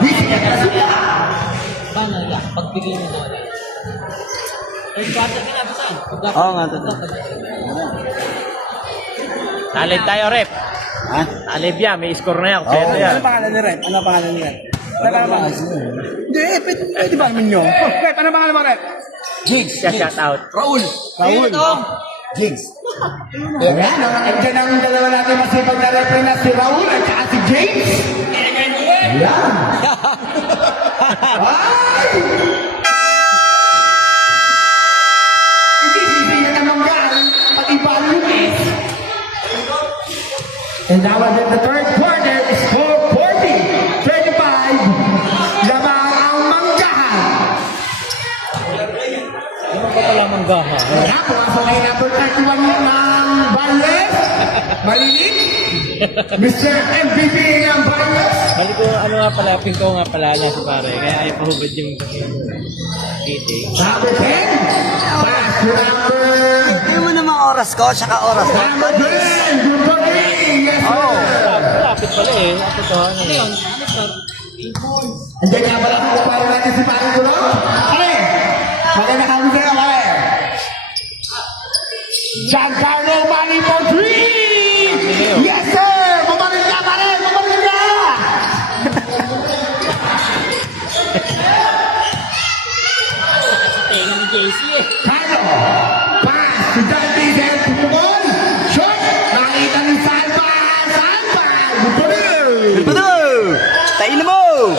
Paano yan? Pagbigay mo doon. Third quarter ka na, saan? Oo nga, totoo. Talib tayo, rep. Ha? Talib yan, may score na yan. Kompleto yan. pangalan ni Red? Ano pangalan ni Red? Hindi, pwede ba namin nyo? Rep, ano pangalan mo, Rep? Jigs, shout out. Raul. Jigs. Ayan, nandiyan ang dalawa natin masipag na referee na si Raul at saka si James. Ayan. Ay! Hindi sisiyan ang manggaan, pati ba ang lumis? And now in the third quarter, score 40-35. Lamang ang Manggahan. Ano ba pala manggaha? Wala, pumasok kay number 31 ng Barnes. Marinig. Mr. MVP ng Barnes. Bali ko, ano nga pala, pinto nga pala niya si pare. Kaya ayaw pahubad yung meeting. Number 10. Pass to number... Ano mo namang oras ko, saka oras ko. Number 10. Good morning. Yes, sir. Lapit pala eh. Lapit to. Ano yun? Andiyan nga pala kung paano natin si Paring Gulo. Pare! Maganda kami sa'yo, pare! Giancarlo Manny for 3! Yes, sir! Mamarin ka, pare! Mamarin ka! Tenga ni JC eh. Carlo! Pass to Dante Del Pumon! Shot! Nakita ni Salva! Salva! Good for you! Tayin mo!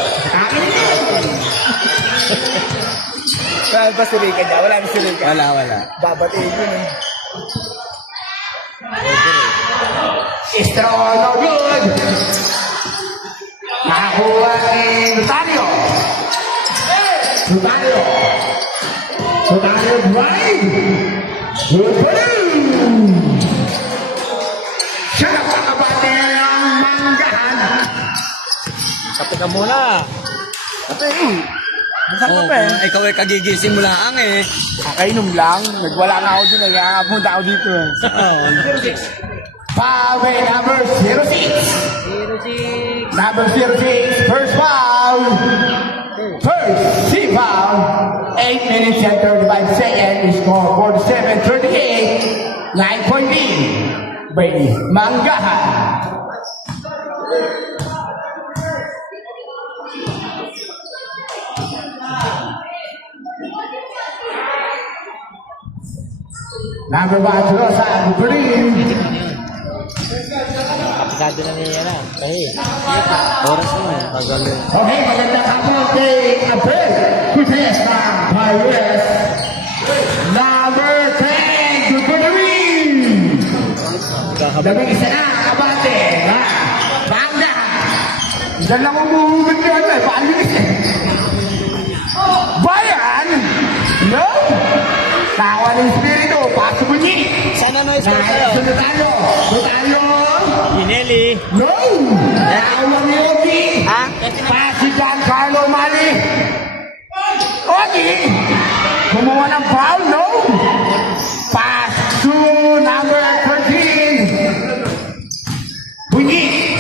Saan ba si Rika niya? Wala na si Rika. Wala. Babatiin yun eh. Istro, no good! Nakakuha ni Notario. Notario drive! Good for you! Siya na pakabate ang Manggahan. Kape ka muna. Saan ka pa eh? Ikaw ay kagigising mo lang eh. Kakainom lang. Nagwala na ako dun eh. Kaya punta ako dito eh. Foul by number 06. 06. Number 06. First foul. First team foul. 8 minutes and 35 seconds. Score 47-38. 9-point lead by Manggahan. Number 1, Rosa, green. Kapisado na niya yan ah. Kahit. Oras mo eh. Pagaling. Okay, magandang hapon kay Abel Gutierrez ng Pirates. Number 10, good for the win. Labing isa na, kabate. Bangga. Diyan lang umuhugod ko ano eh. Paalis eh. Bayan! No! Tawa ng espiritu, pasok mo niya. Sana no score sa'yo. Notario! Ginelli. No! Tawa ni Ogi! Ha? Pass si Giancarlo Manny! Ogi! Kumuha ng foul, no? Pass to number 13. Bunyi!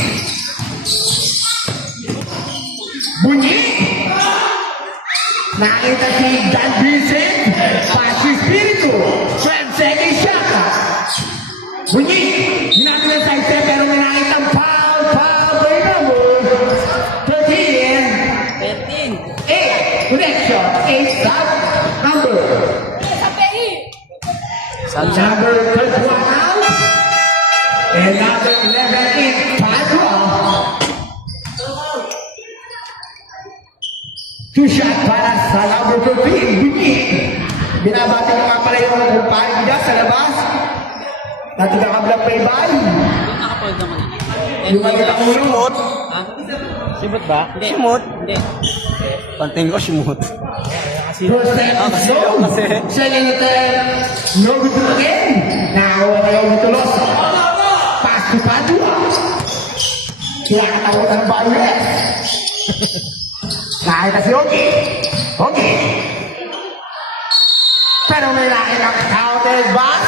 Nakita si John Vincent, pass si Espiritu, 12 seconds shot. Bunyi! Ginagawa ng side step pero may nakita ang foul, by number 13. 8, connection, 8 stop, number. Number 31 out. And number 11 in Padua. 2 shot para sa number 13, Bunyi. Binabati ko nga pala yung kumparin niya sa labas. Natigakablang paybay. Nakapold naman. Yung maliit ang ulot. Ha? Sibot ba? Hindi. Simot. Hindi. Panting ko, simot. First step, no. Second attempt, no good again. Now, ayaw tulos. Pass to Padua. Kaya katakutan ng Bayes. Nakita si Ogi. Ogi. Pero may nakita ang counted box.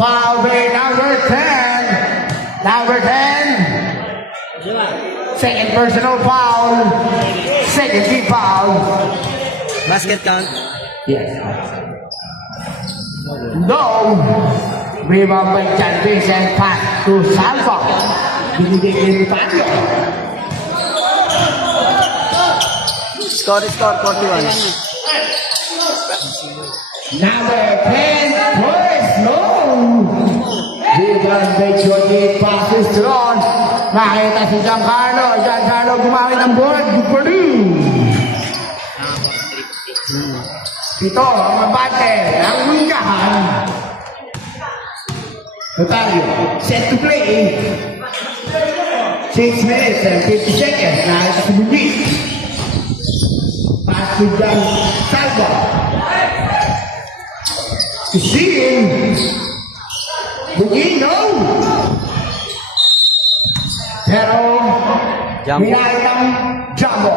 Foul by number 10. Number 10. Second personal foul. Second team foul. Basket count. Yes. No. Rebound by John Vincent. Pass to Salva. Binigay kay Notario. Score 41. Number 10, Torres, no! Rebound by Jordi, passes to Ron. Nakita si Giancarlo. Giancarlo gumamit ng board. Good for you. Ito, ang mabate, ang Manggahan. Rotario, set to play. 6 minutes and 50 seconds. Now it's to be reached. Pass to John Salva. To see him. Bugino. Pero, minahit ang Jumbo.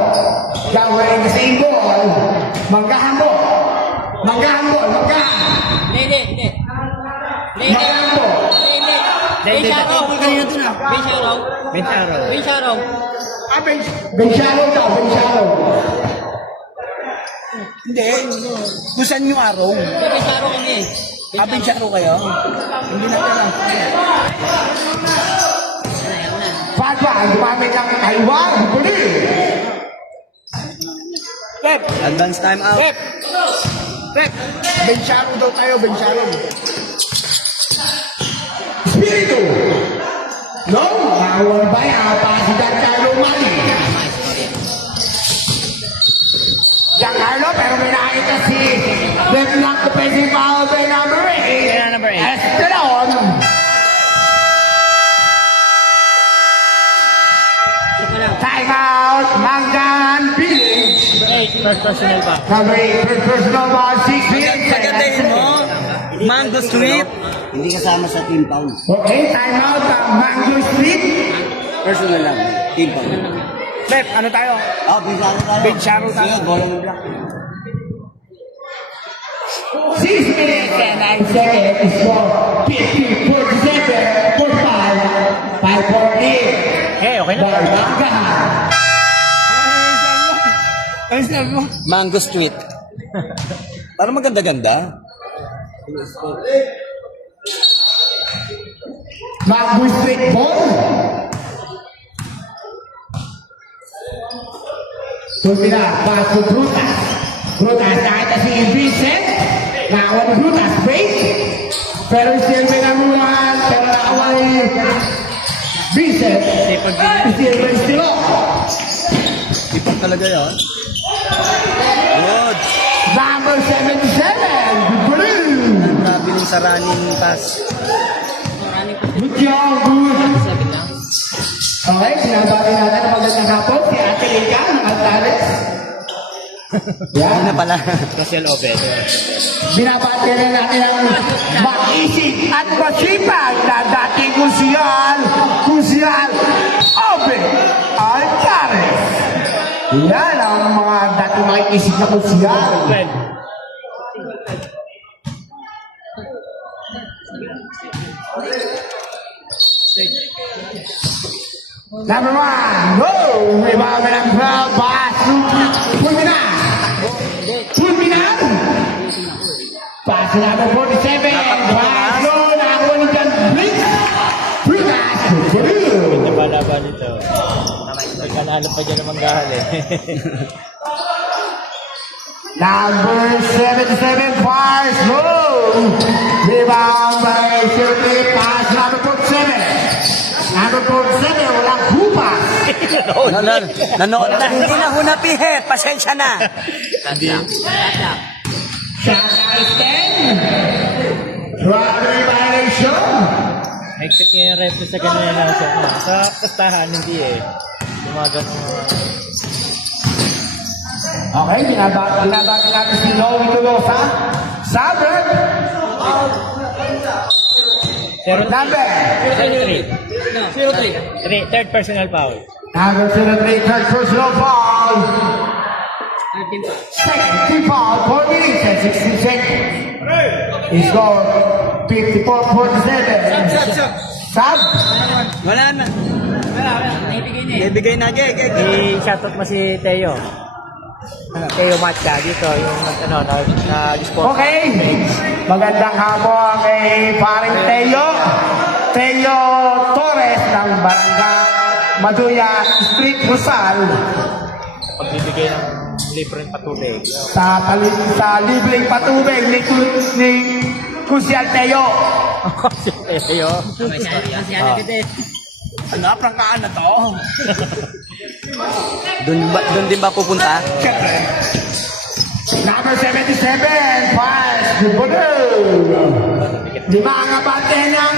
Jumbo ay the same ball. Manggahan mo. Manggahan mo. Manggahan. Hindi. Manggahan mo. Bencharo. Bencharo daw, Bencharo. Hindi. Kusan yung araw. Bencharo kami. Bencharo kayo? Hindi natin lang. Padwa, gumamit ng Taiwan. Huli. Pep! Advance time out. Pep! Bencharo daw tayo, Bencharo. Espiritu! No, nakawal ba yan? Pasi Giancarlo Mali. Giancarlo, pero may nakita si left knock defensive foul by number 8. Estelon. Time out, Manggahan Village. First personal ba? Number 8, first personal ball, 6 minutes. Pagandahin mo. Mango Street. Hindi kasama sa team pound. Okay, time out, Mango Street. Personal lang. Team pound. Pep, ano tayo? Bencharo tayo. Bencharo tayo. Sige, bola ng block. 6 minutes and 9 seconds is for 50, 47, 45, 548. Okay na. Manggahan. Ano sinabi mo? Mango Street. Para maganda-ganda. Mango Street ball. Sultina, pass to Brutas. Brutas, nakita si Vincent. Nakawa ni Brutas, fake. Pero still may namulaan. Pero nakawa ni Vincent. Still may stilo. Ipag talaga yan. Good. Number 77, Blue. Grabe nung sa running pass. Good job, good. Okay, sinabati natin ang magandang hapon si Ate Lika ng Altares. Yan na pala. Russell Obed. Binabati rin natin ang mag-isip at masipag na dating kusyal Obed Altares. Yan ang mga dating makikisip na kusyal. Number 1, go! Rebound ng crowd, pass to Fulminan. Pass to number 47, pass to nakakuha ni John Blitz. Brutas to Purdue. Nabalaban nito. Nagkanalo pa dyan ng Manggahan eh. Number 77, pass low. Rebound by Shirley, pass number 47. Number 47, walang hupa. Nanood na. Hindi na ho napihit. Pasensya na. Shot is 10. Robbery violation. Except yung ref sa ganun na siya. Sa kastahan, hindi eh. Gumagano mga... Okay, binabati natin si Louie Tolosa. Saber. Number 03. Third personal foul. Number 03, third personal foul. Second team foul, 4 minutes and 16 seconds. He scored 54-47. Sub. Wala na. Naibigay na. I-shoutout mo si Teo. Teo Matcha dito, yung na-dispose. Okay. Magandang hapon kay paring Teo Torres ng Barangay Maduya Street, Rizal. Pagbibigay ng libreng patubig. Sa libreng patubig ni Kusyal Teo. Si Teo. Ano, prangkaan na to? Doon din ba pupunta? Number 77, pass to Bodo. Lima ang abante ng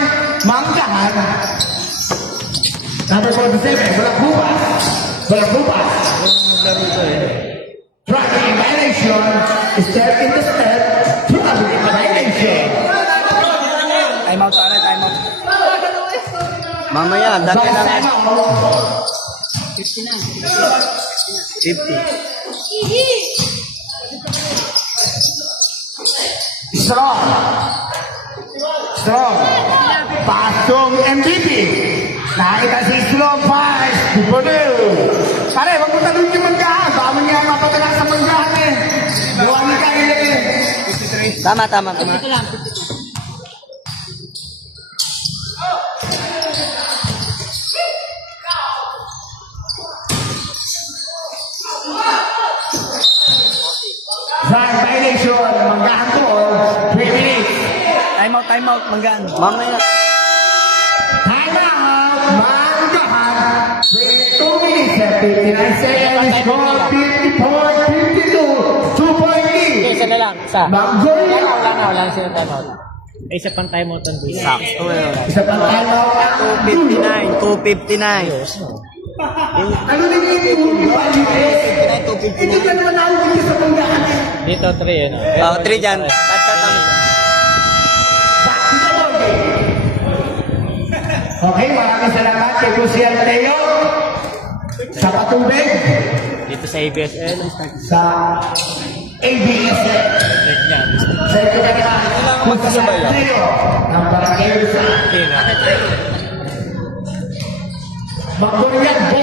Manggahan. Number 47, Balakbupas. Balakbupas. Traffic violation. Step in the step. Traffic violation. Time out sana, time out. Mamaya, dati Basta lang. ano, 50. Strong. Strong. Pasong MVP. Nakita si Strong Pass. Bumodel. Pare, wag mo tanong yung Manggahan. Baka mo niya mapatala sa Manggahan eh. Buwan ka nila eh. Tama, tama, tama. Ito lang. Flag violation. Manggahan to. 3 minutes. Time out, Manggahan. Mamaya. Time out. Manggahan. 2 minutes. 59 seconds. Score 54-52. 2 Isa na lang, isa. Maggoya. Wala na sila timeout. Isa pang timeout ang dulo. Sakto yun. Isa pang time out. 259. Ano na yung ito ka naman namin dito sa Manggahan eh. Dito, 3, ano? 3 dyan. Tatatami. Back to the ball game. Okay, maraming salamat kay Lucian Teo sa patubig Dito sa ABSL. sa ABSL. Red niya. Sa ito ka na Lucian Teo ng Barangay Rizal. Magdurian po.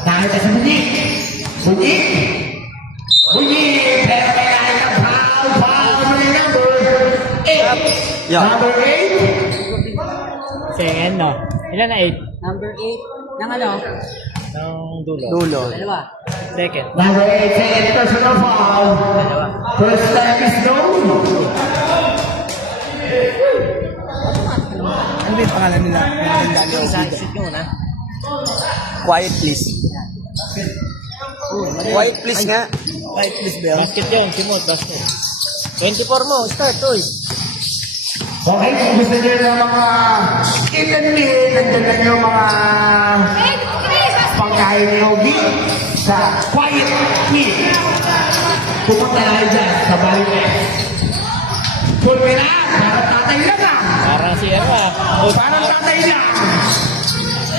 Nakita sa bunyi. Bunyi. Bunyi. Pero kailangan ng foul. Foul mo yung number 8. Yeah. Number 8. Second, no? Ilan na 8? Number 8. Nang ano? Ng dulo. Dulo. Dalawa. Second. Number 8. Second personal foul. First time is no. Ano ba yung pangalan nila? Quiet please. Quiet please nga. Quiet please, Bel. Basket yun, Simot, basket. 24 mo, start, oy. Okay, kung gusto nyo ng mga ilan-min, nandiyan na yung mga pangkain yogi sa Quiet Meal. Pupunta na kayo dyan sa Baliwes. Pulmi na, parang tatay na na. Parang si Erwa. Parang tatay na.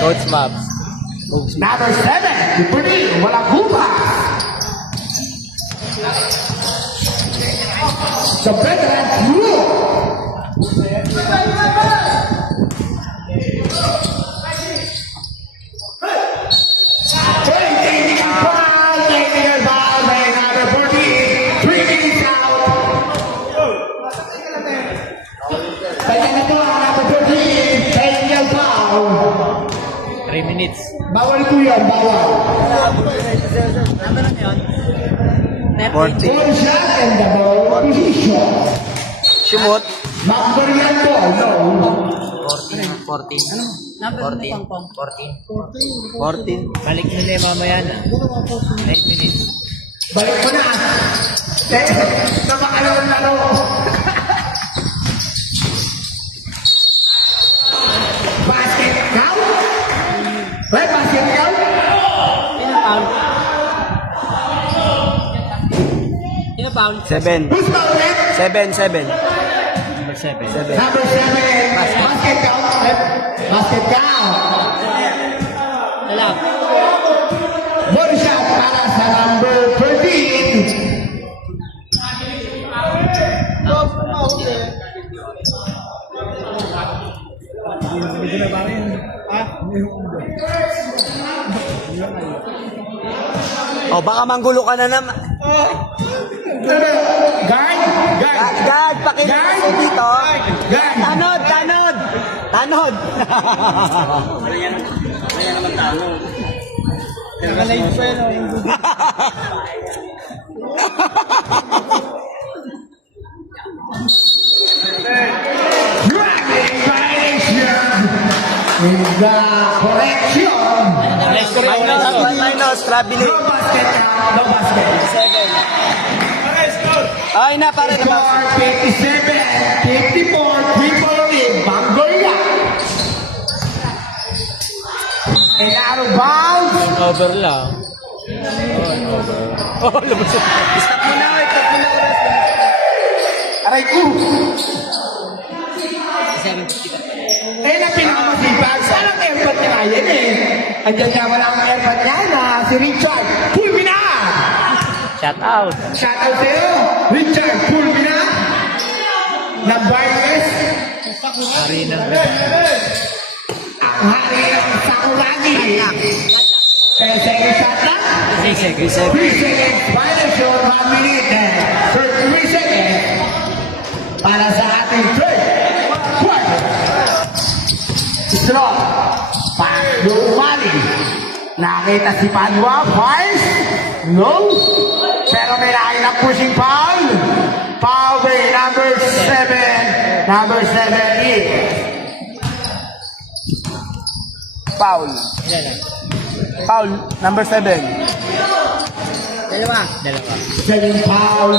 Coach Mabs. Number 7, Tiffany, walang kupa. The veteran rule. Bawal ko yan, bawal. Number ano yun? 40. Full shot and the ball position. Shimot. Magdurian po, no. 14. Ano? Number ano pang pang? 14. Balik mo na yung mamaya na. 9 minutes. Balik mo na. Napakalawang laro. Basket count? Right, basket count? Sino foul? Sino foul? 7. Who's foul net? 7. Number 7. Number 7. Basket count. Basket count. Dala. Ball shot para sa number 13. O baka manggulo ka na naman. Guard. Gag, pakilala ko dito. Guard. Tanod. Dragging violation. In the correction. Minus, traveling. No basket count. No basket. Ay na, pare. Score 57. over lang. Over. Oh, labas na. Stop mo na, stop mo na oras. Aray ko! 750 ka. Eh, na pinakamasipag. Saan ang airpot niya yan eh? Andiyan niya wala ang airpot niya na si Richard Pulmina! Shout out. Shout out sa'yo, Richard Pulmina! Ng Wireless, Hari ng ang hari ng Sakuragi. 10 seconds shot lang. 3 seconds. 3 seconds violation, 1 minute and 33 seconds para sa ating third quarter. Strong. Pagdo umali. Nakita si Padua, fires. No. Pero may nakita pushing foul. Foul by number 7. Number 7 is foul. Foul, number 7. Dalawa. Second foul.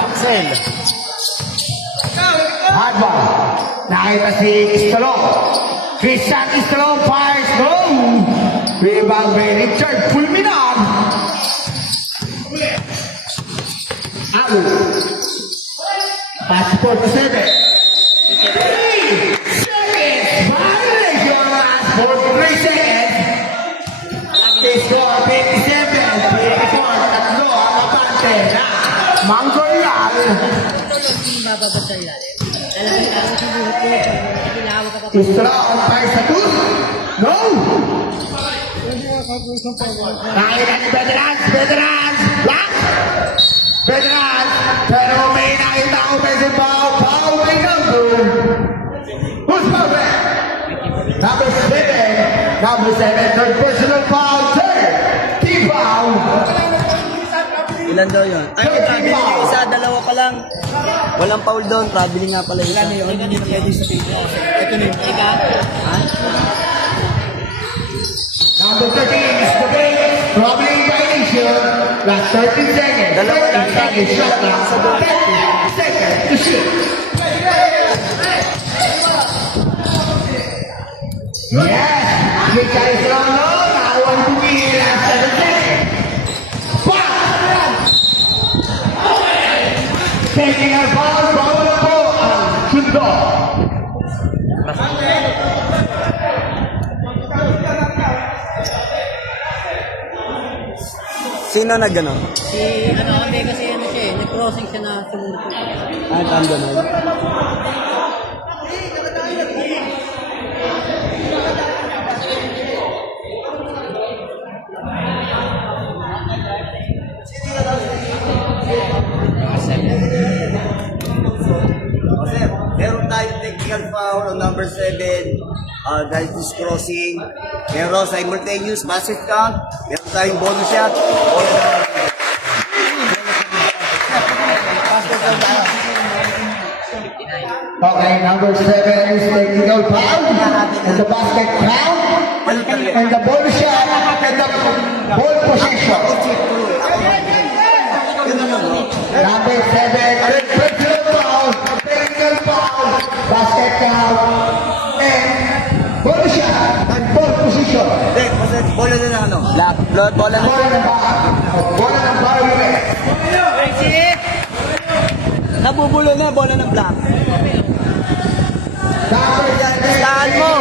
Axel. Hadwa. Nakita si Istalong. Christian Istalong fires home. Rebound by Richard Fulminag. Out. Pass 47. 3 seconds. Violation last 43 seconds. They score 57. 24. Tatlo ang abante na Manggolial. Hindi bababa sa ilalim. Dalawang tao sa buhok ko. Tinawag ka pa. Istalong fires sa 2. No. Nakita ni Veterans, block! Veterans, pero may nakita ko offensive foul, foul by number. Who's foul there? Number 7, third personal foul, third. Team foul. Ilan daw yun? Ay, may traveling yung isa, dalawa pa lang. Walang foul doon, traveling nga pala isa. Ilan yun? Hindi na pwede sa page. Ito na yun. Ika. Number 13 is the break. Troubling violation. Last 13 seconds. Dalawa lang 13 seconds shot clock. 30 seconds to shoot. Yes! Richard is wrong, no? Nakawan bumili last 7 seconds. But! Taking a foul, foul po ang sundo. Sino na gano'n? Si, hindi kasi siya eh. Nag-crossing siya na sumunod. Ah, tam gano'n. Sir, meron tayong technical foul on number 7. Dahil this crossing. Meron simultaneous basket count. Meron tayong bonus shot. Okay, number 7 is technical foul. And the basket count. And the ball shot. And the ball position. Number 7, technical foul. Technical foul. Basket count. And ball shot. And ball position. Hindi, bola na ng ano? Bola na. Bola ng bahay. Bola ng bahay. Nabubulo na, bola ng black. Number 7. Tahan mo.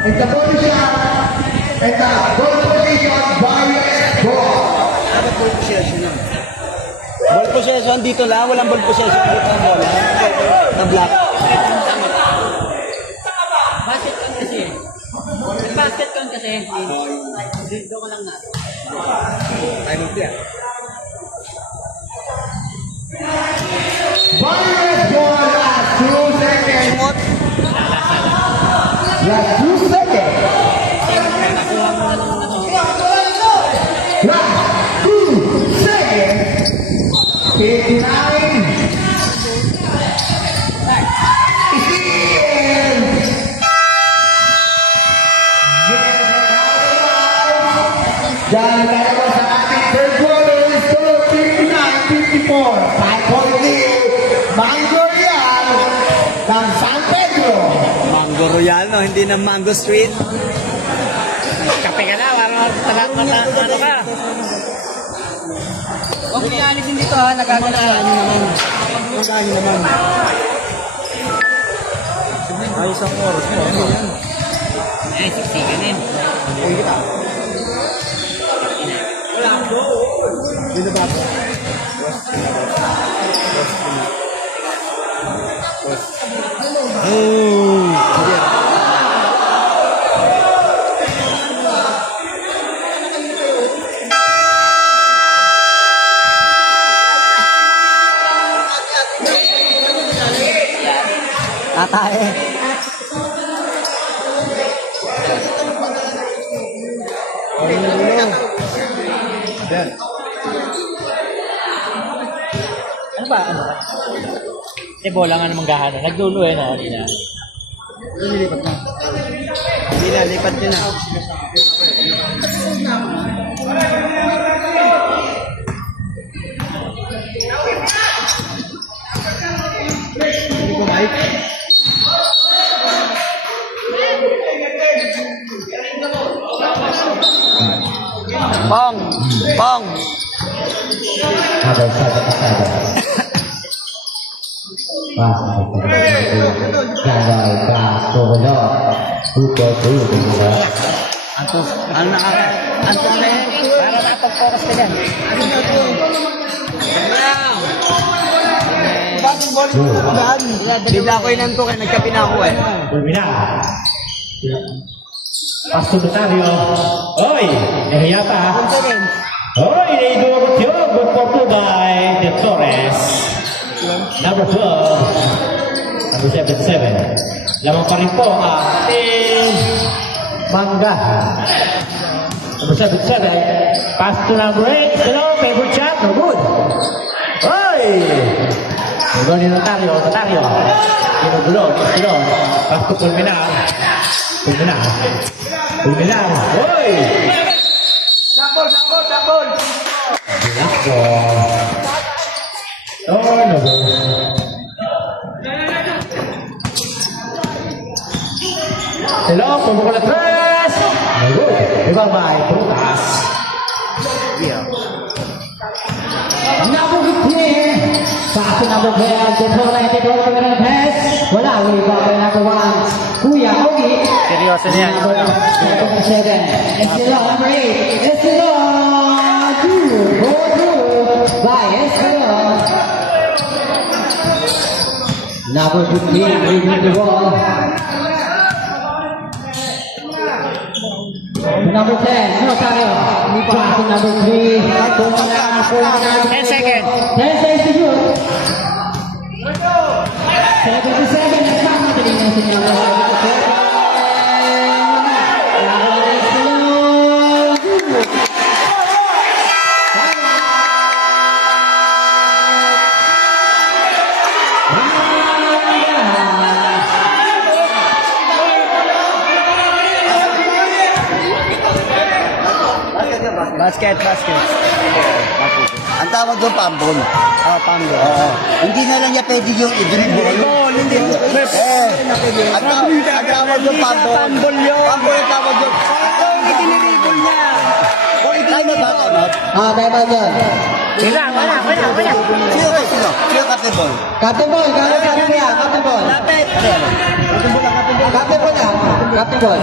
And the ball shot. And the ball position. Ball. Dapat ball possession yun. Ball possession dito lang, walang ball possession dito ang bola. Na black. Basket count kasi eh. Basket count kasi. Dito ko lang natin. Time of year. Virus ball last 2 seconds. Sumot. Last 2 seconds. Last 2 seconds. 59. Dahil tayo sa ating third quarter is 59-54. 5-point lead ng San Pedro. Mango Royal, no? Hindi na Mango Street. Kape ka na, parang ano ka. Huwag mo ialisin dito ha, nagagalahan nyo naman. Magkano naman. Ayos ang oras mo. Ano yan? Eh, siksikanin. Uy kita. Bino ba ako? Oh! Sige. Tatay. Yan. Ano ba? Ano ba? Bola nga namang gahana. Nagdulo no? Kanina. Nilipat na. Hindi na, lipat nyo na. Hindi ko mic. Pong! Pong! Ada saja ada. Gagal kasono. Buko buko. Antos, ano antos na yan? Para mapag-focus ka dyan. Bigla ko inan ko kaya nagkape na ako eh. Termina. Pastunario. Hoy, nahiya pa. Hoy, naidugot yun. Good for two by De Torres. Number 12. Number 77. Lamang pa rin po ang ating Mangga. Number 77. Pass to number 8. Hello, favorite shot. No good. Hoy! Gol ni Notario. Ginugulog. Pass to Pulminar. Pulminar. Hoy! Sambol! Nako. Oh, no. Hello, pumukul na tres. No. Ibabay, prutas. Yeah. Number 15. Pass to number 12. Get over the pass. Wala, ibabay number 1. Kuya, Ogi. Seryoso na yan. Number 7. Estilo, number 8. Estilo. Go through by Estilo. Number 15, leading the ball. Number 10, Notario. Passing number 3. 10 seconds. 10 seconds to shoot. 77, that's not happening. Basket. Ang tawag doon, pambol. Panggo. Oo. Hindi na lang niya pwede yung i-dribble. Hindi. Ang tawag doon, pambol. Pambol yun. Pambol yung tawag doon. Itiniribol niya. Tama ba ito, no? Tama dyan. Wala. Sino Captain Ball? Captain Ball. Captain Ball yan.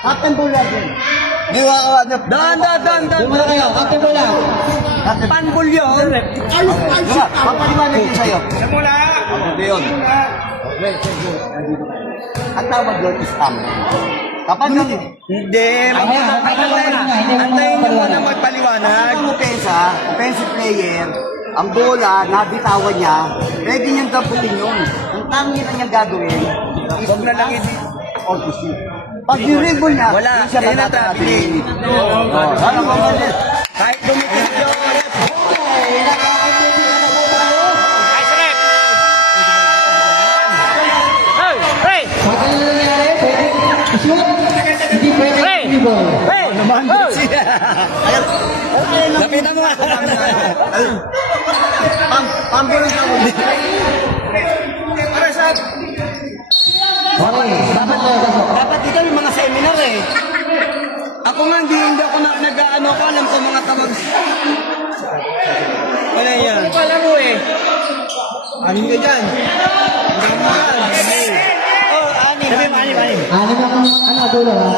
Captain Ball natin. Di ba ako ano? Dan. Doon muna kayo. Captain Ball lang. Panbol yun. Diba? Papaliwanag yun sa'yo. Simula. Ano yun? Ang tawag doon is kapag hindi, antayin nyo muna magpaliwanag. Ang offensive player, ang bola, nabitawan niya, pwede niyang daputin yun. Ang tangin na niyang gagawin, huwag na lang or to shoot. Pag dribble niya, wala, yun ang traveling. Kahit dumitin yun, Nice rep. Hey! Pag ano nangyari, pwede shoot. Hindi pwede Hey! dribble. Hey! naman. Lapitan mo nga. Pambulong ka mo. Para sa dapat. Dapat dito may mga seminar eh. Ako nga, hindi ako nag-ano ko, alam ko mga tawag. Ano yan? Ano pala mo eh? Anin ka dyan? Ano dulo ha?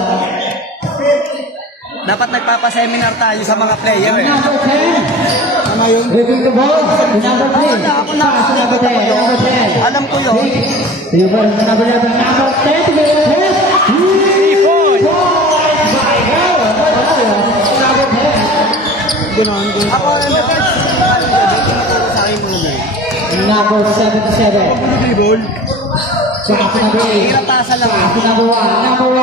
Dapat nagpapaseminar tayo sa mga player eh. Number 10. Tama yun? Repeat the ball. Number 3. Ako na, Number 10. Number 10. alam ko yun. You ball sa number 11. Number 10 to the left. 3 points. By goal. Number 10. Ako ano? Sa akin mo naman. Number 77. Pass number 8. Hirapasa lang. Pass number 1. Number 1.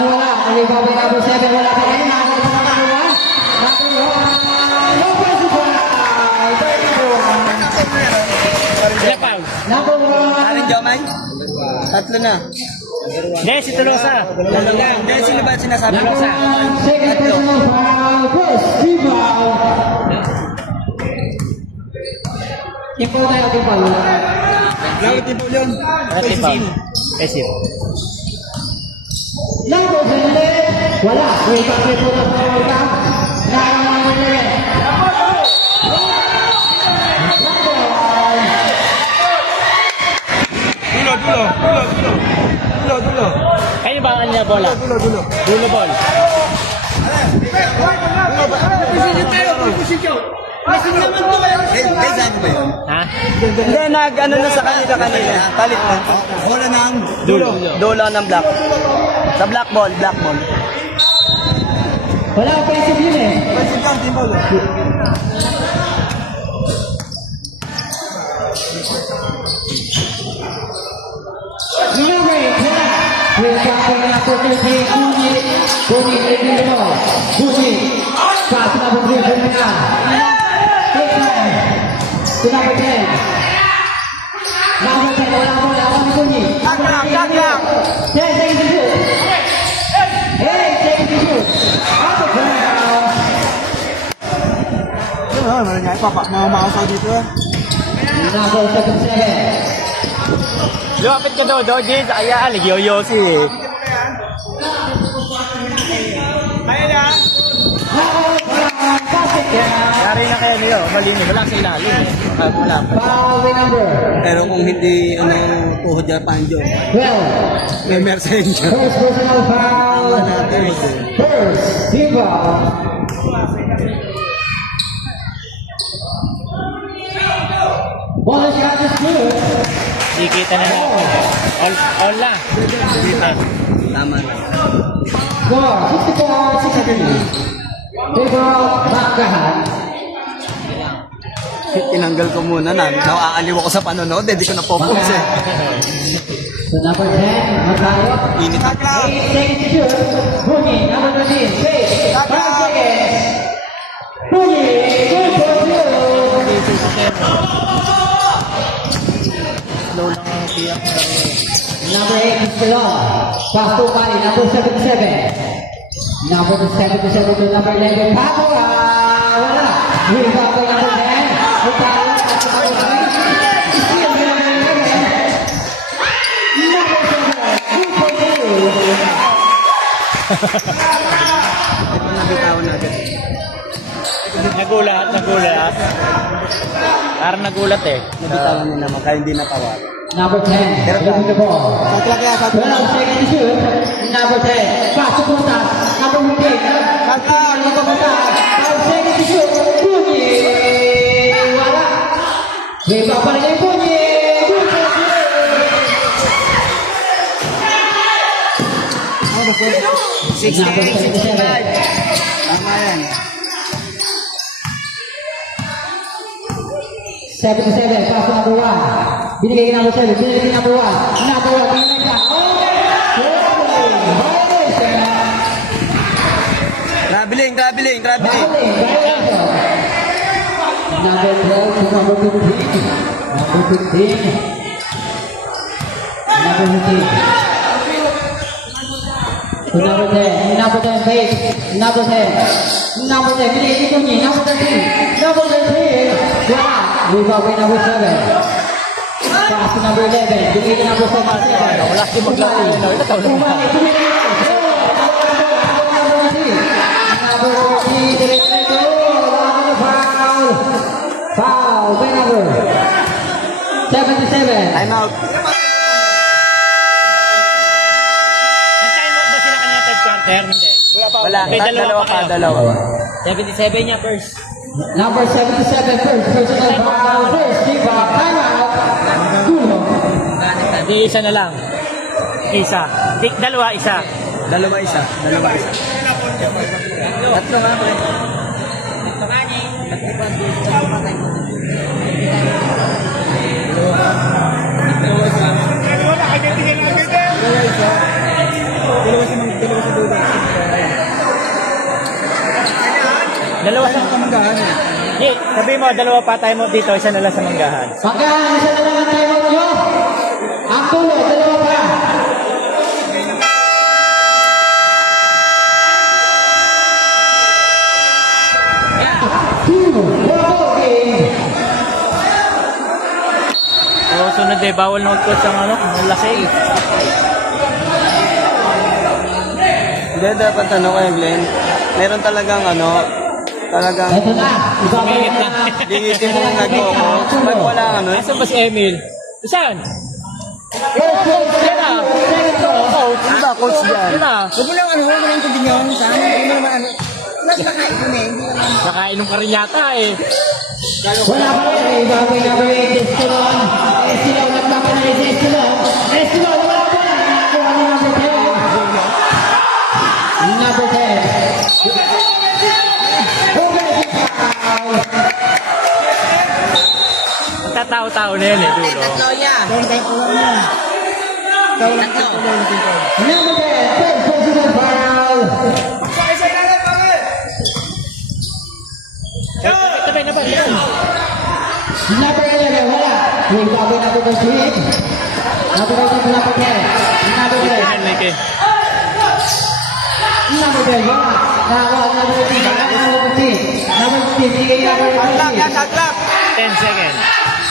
Wala. Alibaba number 7. Wala pa rin. Number 1. Number 1. Lopez is out. Number 1. Aling Jomay? Tatlo na. Hindi, si Tolosa. Hindi, sino ba sinasabi mo? Number 1. Second personal foul. First rebound. Timpo tayo, timpo. Lawit din po yun. Pesim. Number 10. Wala. Wait up, wait up, wait up. Number 11. Dulo. Kayo ba ang kanya bola? Dulo ball. Saan ba yun? Ha? Hindi, nag-ano na sa kanila. Palit na. Bola ng Dulo. dulo ng black. Sa black ball. Wala offensive yun eh. Pansin ka, team ball. Number 8. Wait up, wait up, Kuni, taking the ball. Kuni. Pass number 3, Ferdinand. Take time. To number 10. Number 10, wala bola, Kuni. Gag. 10 seconds to shoot. 8 seconds to shoot. Out of bounds. Malangay, mamamasaw dito. Number 77. Lumapit ka daw, Dodgy. Kaya yo si. Yari na kayo niyo. Malinis. Wala sa ilalim. Wala pa. Foul number Pero kung hindi, tuhod niya Panjo. 12. May Mercedes. First personal foul. First rebound. Ball shot is good. Ikita na natin. All na. Tama na. Score 64-63. Rebound, bangkahan. Tinanggal ko muna na. Naaaliw ako sa panonood. Hindi ko na focus eh. So number 10, Matayo. Init na. 8 seconds to shoot. Bunyi, number 13. Wait, 5 seconds. Bunyi, good for you. Slow lang ang tiyak. Number 8 is Pilon. Pass to Mali, number 77. Number 77 to number 11. Pagura! Wala! Rebound by number 10. Matayo. Steal by number 11. Number 7. Good for you. Nabitawan natin. Nagulat. Parang nagulat eh. Nabitawan niya naman. Kaya hindi natawag. Number 10. Holding the ball. 12 seconds to shoot. Number 10. Pass to Puntas. Number 15. Number Puntas. 5 seconds to shoot. Bunyi. Wala. Rebound pa rin yung Bunyi. Good for you. Number 77. Tama yan. 77, pass to number 1. Binigay kay number 7, binigay kay number 1. Number 1, binigay ka. Grabiling. Number 12 to number 15. Number 15. Number 15. To number 10. Number 10, base. Number 10. Number 10, binigay kay Kunyi. Number 13. Number 13. Wala. Rebound by number 7. Pass to number 11. Bigay na number 77. Wala si maglaro. Ito tawag na. Number 40, diretso. Foul. Foul. By number 77. Time out. Nag-time out ba sila kanina third quarter? Hindi. Wala. May dalawa pa kayo. Dalawa. 77 niya first. Number 77 first. Personal foul first. Diba? Time out. Dulo. Di isa na lang. Isa. Dalawa, isa. Dalawa isa. Tatlo nga. Dalawa sa manggahan. Di, sabi mo, dalawa pa tayo mo dito, isa na lang sa manggahan. Pagkaan, isa na lang ang time out nyo. Ang tulo, dalawa pa. Oo, sunod eh, bawal na mag-coach ang ano, malaki. Hindi, dapat ano kaya Glenn. Meron talagang talagang Ito na. Ibabalik na. ligitin mo nag-coach. Pag wala Nasaan ba si Emil? Saan? Coach, Yan na. Coach. Ano ba coach dyan? Yan na. Huwag mo lang huwag mo lang intindihan sa akin. Hindi mo naman nakain ko na hindi naman. Nakainom ka rin yata eh. wala pa rin. Ibabalik na ba yung Estilon? Estilon, nagpapa na yung Estilon. Estilon, wala pa. Wala na number 10. Number 10. Magtatao-tao na yan eh, dulo. Tatlo yan. Tatlo. Number 10, personal foul. Tabay na ba? Number 11, wala. Yung bago na ito ng tweet. Number 10, number 10. Number 10. Enrique. Number 10, wala. Number 10, number 10. Number 10, sige, number 10. 10 seconds.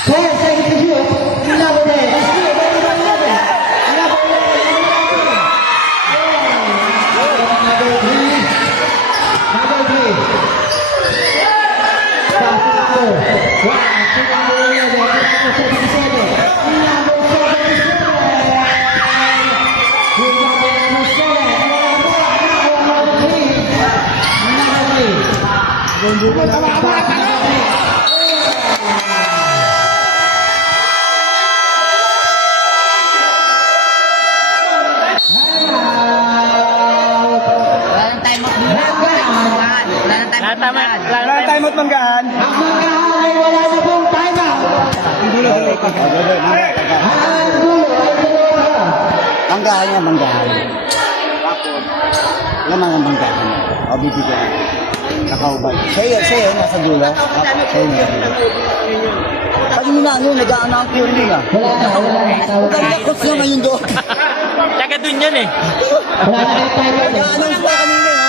10 seconds to shoot. Number 10. Sige, number 11. Number 11. Number 3. Number 3. Pass to number 1. To number 11. To number 77. Number 77. To number 7. Number 3. Number 3. Wala nang time out dito. Wala nang time out. Tama. Wala time out manggahan. Ang manggahan ay wala na pong timeout. Ang dulo ay dalawa pa. Manggahan yan, manggahan. Wala mga manggahan. O, bibigyan. Nakaubad. Sa'yo, nasa dulo. Sa'yo na. Pag yun na, nag-a-announce yun nila. Wala na. Huwag kang nakos na ngayon doon. Taga dun yan eh. Wala na yung timeout. Nag-a-announce pa kanina, ha?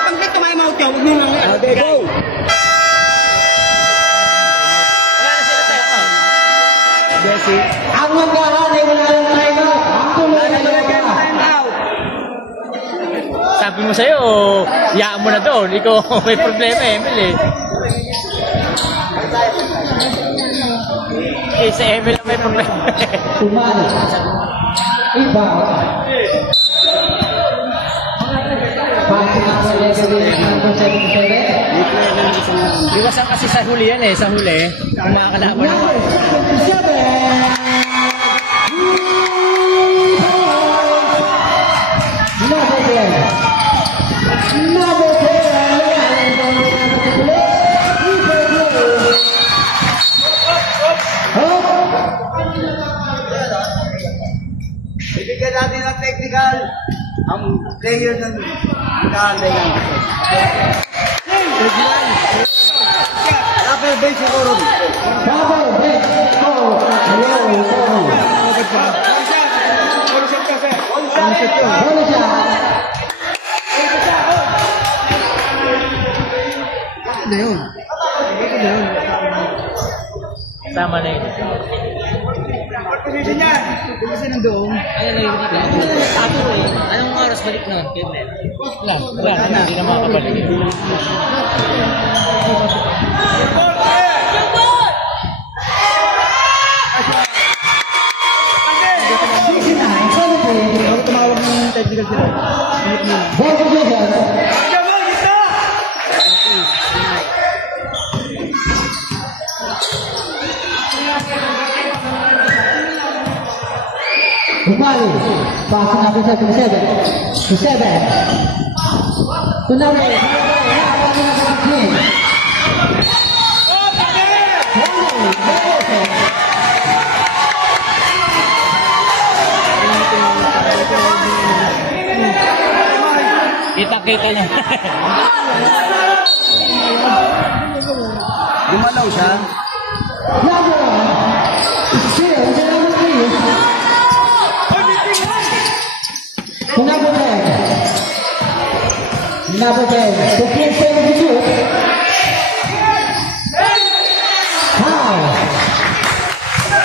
Pag may tumay-out ka, huwag mo lang yan. Okay, go! Wala na sila tayo. Jesse. Ang manggahan ay wala ng timeout. Ang tulo ay dalawa pa. Sabi mo sa'yo, yaan mo na doon. Ikaw may problema eh, Emil eh. Eh, sa Emil ang may problema eh. Tumalo. Iba. Passing number 11, number 77. Iwasan kasi sa huli yan eh, sa huli. Kung makakalaban mo. Number 77. Number 10. Number 10. Bibigyan natin ng technical ang player ng kahanday ng Upper bench siguro. Double bench. Oh, hello. Bola siya. Tama na yun. Position yan. Position ng doon. Ayun na yung Tato eh. Anong oras balik na? Kevin? Wala, hindi na makakabalik. Tumawag ng technical sila. Ball position. Kumali. Pass number 7. To 7. To number 8. Kita-kita na. Gumalaw siya. Number 1. Still, number 3. To number 10. Number 10. To 72. Foul.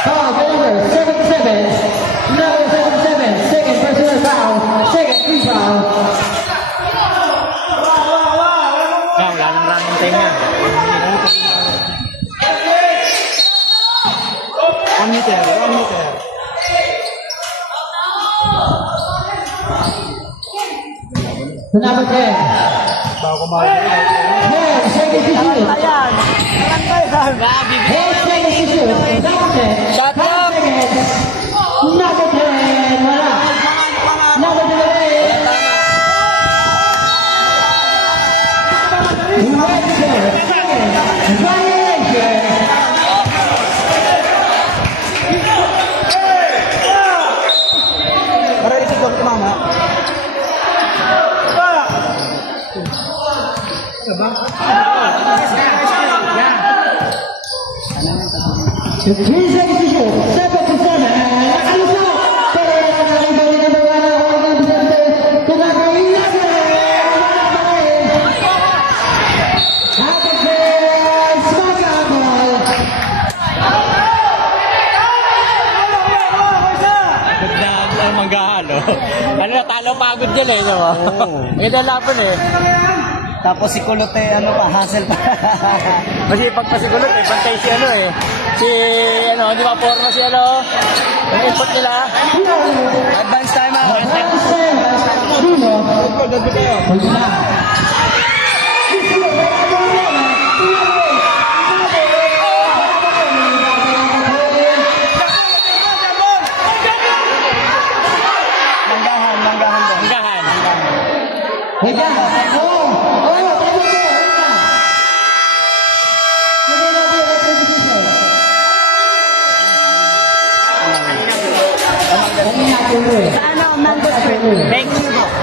Foul, number 77. Number 77. Second personal foul. Second free foul. Wala nang ranging tenga. 1 meter. 1 meter. To number 10. Bago kumain. 10 seconds to shoot. 10 seconds to shoot. Number 10. Shut 5 up! seconds. Number 10. Wala. Number 11. Violation. Para isip ko tumama. The 3 seconds to shoot. 7 to 7. Ano po? Pero nakibalik na ba to number 11. Happy Friends, Magabal. Ang manggahalo. Ano na, talo pagod dyan eh, no? Ito laban eh. Tapos si Kulot ano pa, hassle pa. Masipag pa si Kulot eh, bantay si ano eh. Si, di ba, forma si yung input nila. Advance time ah. Hanggahan.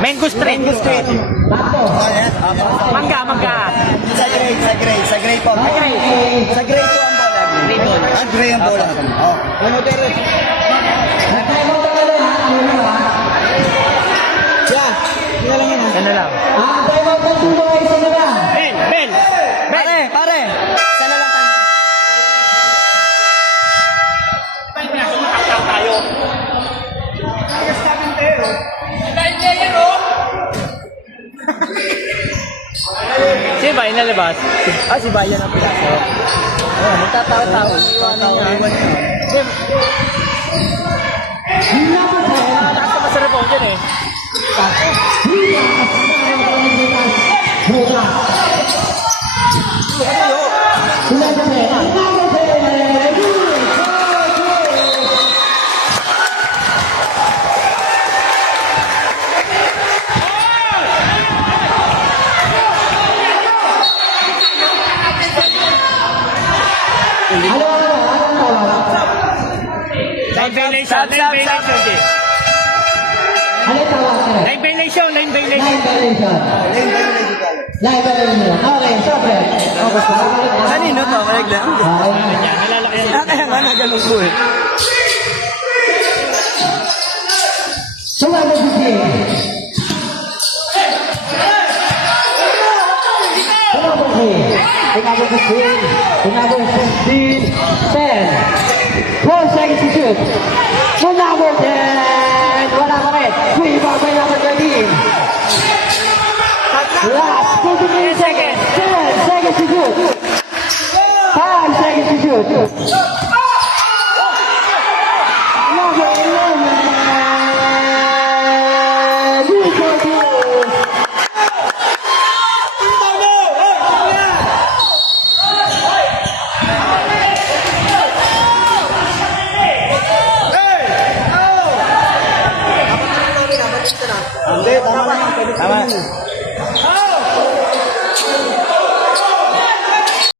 Mango Street. Mangga. Sa gray po. Sa gray po ang bola. Ah, gray ang bola. Oh. Ano pero? Ano lang. Bel. Pare. Sana lang tayo. Tayo. Si Bayan na labas. Si Bayan ang pilato. Magtatawa-tawa. Taas na masarap ako dyan eh. Line violation. Line violation. Okay, stop it. Kanino to? Correct lang. Nalalaki yan. Kaya nga nagalong po eh. So what was the game? Tinabot 15, 10. 4 seconds to shoot. The number 10, wala pa rin. Rebound by number 13. Last 15 seconds. 10 seconds to shoot. 5 seconds to shoot. Number 11. Nico Cruz. Hindi, tama na. Tama.